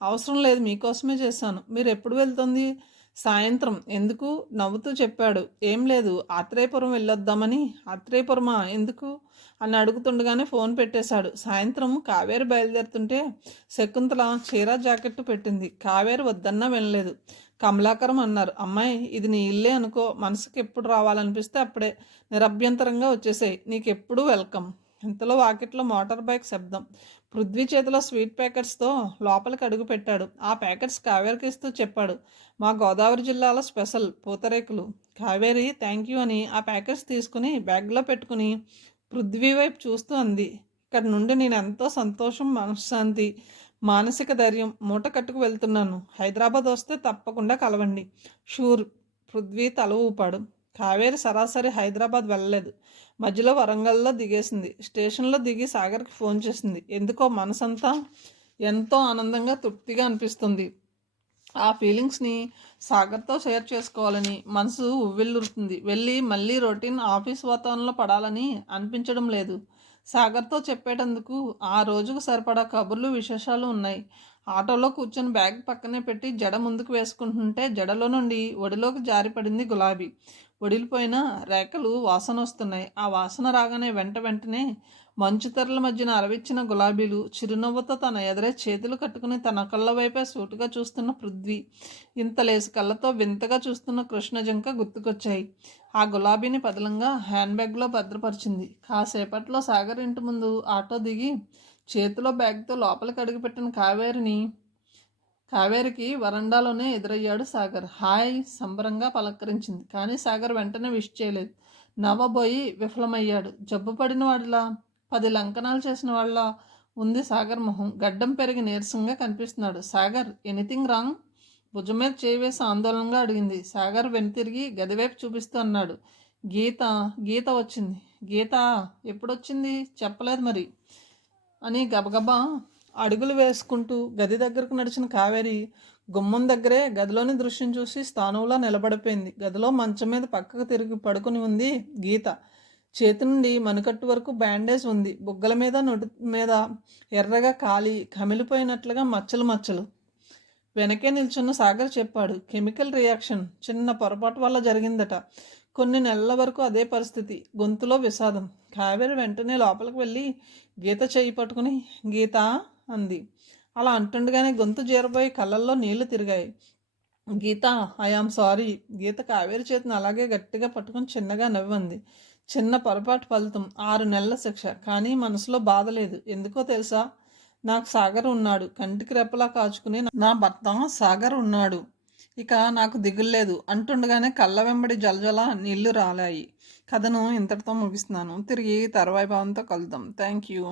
అవసరం లేదు, మీకోసమే చేశాను. మీరు ఎప్పుడు వెళ్తుంది? సాయంత్రం. ఎందుకు? నవ్వుతూ చెప్పాడు. ఏం లేదు, ఆత్రేయపురం వెళ్ళొద్దామని. ఆత్రేయపురమా? ఎందుకు అని అడుగుతుండగానే ఫోన్ పెట్టేశాడు. సాయంత్రం కావేరి బయలుదేరుతుంటే శకుంతల చీర జాకెట్టు పెట్టింది. కావేరి వద్దన్నా వినలేదు. కమలాకరం అన్నారు, అమ్మాయి, ఇది నీ ఇల్లే అనుకో. మనసుకి ఎప్పుడు రావాలనిపిస్తే అప్పుడే నిరభ్యంతరంగా వచ్చేసాయి. నీకెప్పుడు వెల్కమ్. ఇంతలో వాకిట్లో మోటార్ బైక్ శబ్దం. పృథ్వీ చేతిలో స్వీట్ ప్యాకెట్స్తో లోపలికి అడుగు పెట్టాడు. ఆ ప్యాకెట్స్ కావేరికి ఇస్తూ చెప్పాడు, మా గోదావరి జిల్లాలో special pootharekulu. Kaveri thank you అని ఆ ప్యాకెట్స్ తీసుకుని బ్యాగ్లో పెట్టుకుని పృథ్వీ వైపు చూస్తూ అంది. ఇక్కడ నుండి నేను ఎంతో సంతోషం, మనశ్శాంతి, మానసిక ధైర్యం మూట కట్టుకు వెళ్తున్నాను. హైదరాబాద్ వస్తే తప్పకుండా కలవండి. షూర్. పృథ్వీ తల ఊపాడు. కావేరి సరాసరి హైదరాబాద్ వెళ్ళలేదు. మధ్యలో వరంగల్లో దిగేసింది. స్టేషన్లో దిగి సాగర్కి ఫోన్ చేసింది. ఎందుకో మనసంతా ఎంతో ఆనందంగా, తృప్తిగా అనిపిస్తుంది. ఆ ఫీలింగ్స్ని సాగర్తో షేర్ చేసుకోవాలని మనసు ఉవ్విల్లురుతుంది. వెళ్ళి మళ్ళీ రొటీన్ ఆఫీస్ వాతావరణంలో పడాలని అనిపించడం లేదు. సాగర్తో చెప్పేటందుకు ఆ రోజుకు సరిపడా కబుర్లు, విశేషాలు ఉన్నాయి. ఆటోలో కూర్చొని బ్యాగ్ పక్కనే పెట్టి జడ ముందుకు వేసుకుంటుంటే జడలో నుండి ఒడిలోకి జారిపడింది గులాబీ. ఒడిలిపోయిన రేఖలు వాసన వస్తున్నాయి. ఆ వాసన రాగానే వెంటనే మంచు తెరల మధ్యన అరవిచ్చిన గులాబీలు, చిరునవ్వుతో తన ఎదురే చేతులు కట్టుకుని తన కళ్ళ వైపే సూటుగా చూస్తున్న పృథ్వీ, ఇంతలేసి కళ్ళతో వింతగా చూస్తున్న కృష్ణజంక గుర్తుకొచ్చాయి. ఆ గులాబీని పదలంగా హ్యాండ్ బ్యాగ్లో భద్రపరిచింది. కాసేపట్లో సాగర్ ఇంటి ముందు ఆటో దిగి చేతిలో బ్యాగ్తో లోపలికి అడుగుపెట్టిన కావేరికి వరండాలోనే ఎదురయ్యాడు సాగర్. హాయ్ సంబరంగా పలకరించింది. కానీ సాగర్ వెంటనే విష్ చేయలేదు. నవ్వబోయి విఫలమయ్యాడు. జబ్బు పడిన వాడిలా, 10 లంకనాలు చేసిన వాళ్ళ ఉంది సాగర్ మొహం. గడ్డం పెరిగి నీరసంగా కనిపిస్తున్నాడు. Sagar, anything wrong? భుజం మీద చేయి వేసి ఆందోళనగా అడిగింది. సాగర్ వెనుతిరిగి గదివైపు చూపిస్తూ అన్నాడు. గీత వచ్చింది. గీత ఎప్పుడొచ్చింది? చెప్పలేదు మరి అని గబగబా అడుగులు వేసుకుంటూ గది దగ్గరకు నడిచిన కావేరి గుమ్మం దగ్గరే గదిలోని దృశ్యం చూసి స్థానంలో నిలబడిపోయింది. గదిలో మంచం మీద పక్కకు తిరిగి పడుకుని ఉంది గీత. చేతి నుండి మణికట్టు వరకు బ్యాండేజ్ ఉంది. బుగ్గల మీద, నొటి మీద ఎర్రగా కాలి కమిలిపోయినట్లుగా మచ్చలు. వెనకే నిల్చున్న సాగర్ చెప్పాడు. కెమికల్ రియాక్షన్, చిన్న పొరపాటు వల్ల జరిగిందట. కొన్ని నెలల వరకు అదే పరిస్థితి. గొంతులో విషాదం. కావేరి వెంటనే లోపలికి వెళ్ళి గీత చేయి పట్టుకుని గీత అంది. అలా అంటుండగానే గొంతు జీరబోయి కళ్ళల్లో నీళ్లు తిరిగాయి. గీత, ఐఆమ్ సారీ. గీత కావేరి చేతిని అలాగే గట్టిగా పట్టుకుని చిన్నగా నవ్వంది. చిన్న పొరపాటు ఫలితం 6 నెలల శిక్ష. కానీ మనసులో బాధ లేదు. ఎందుకో తెలుసా? నాకు సాగర్ ఉన్నాడు. కంటికి రెప్పలా కాచుకుని నా భర్త సాగర్ ఉన్నాడు. ఇక నాకు దిగుల్లేదు అంటుండగానే కళ్ళ వెంబడి జలజల నీళ్లు రాలాయి. కథను ఇంతటితో ముగిస్తున్నాను. తిరిగి తర్వాయి భావంతో కలుద్దాం. Thank you.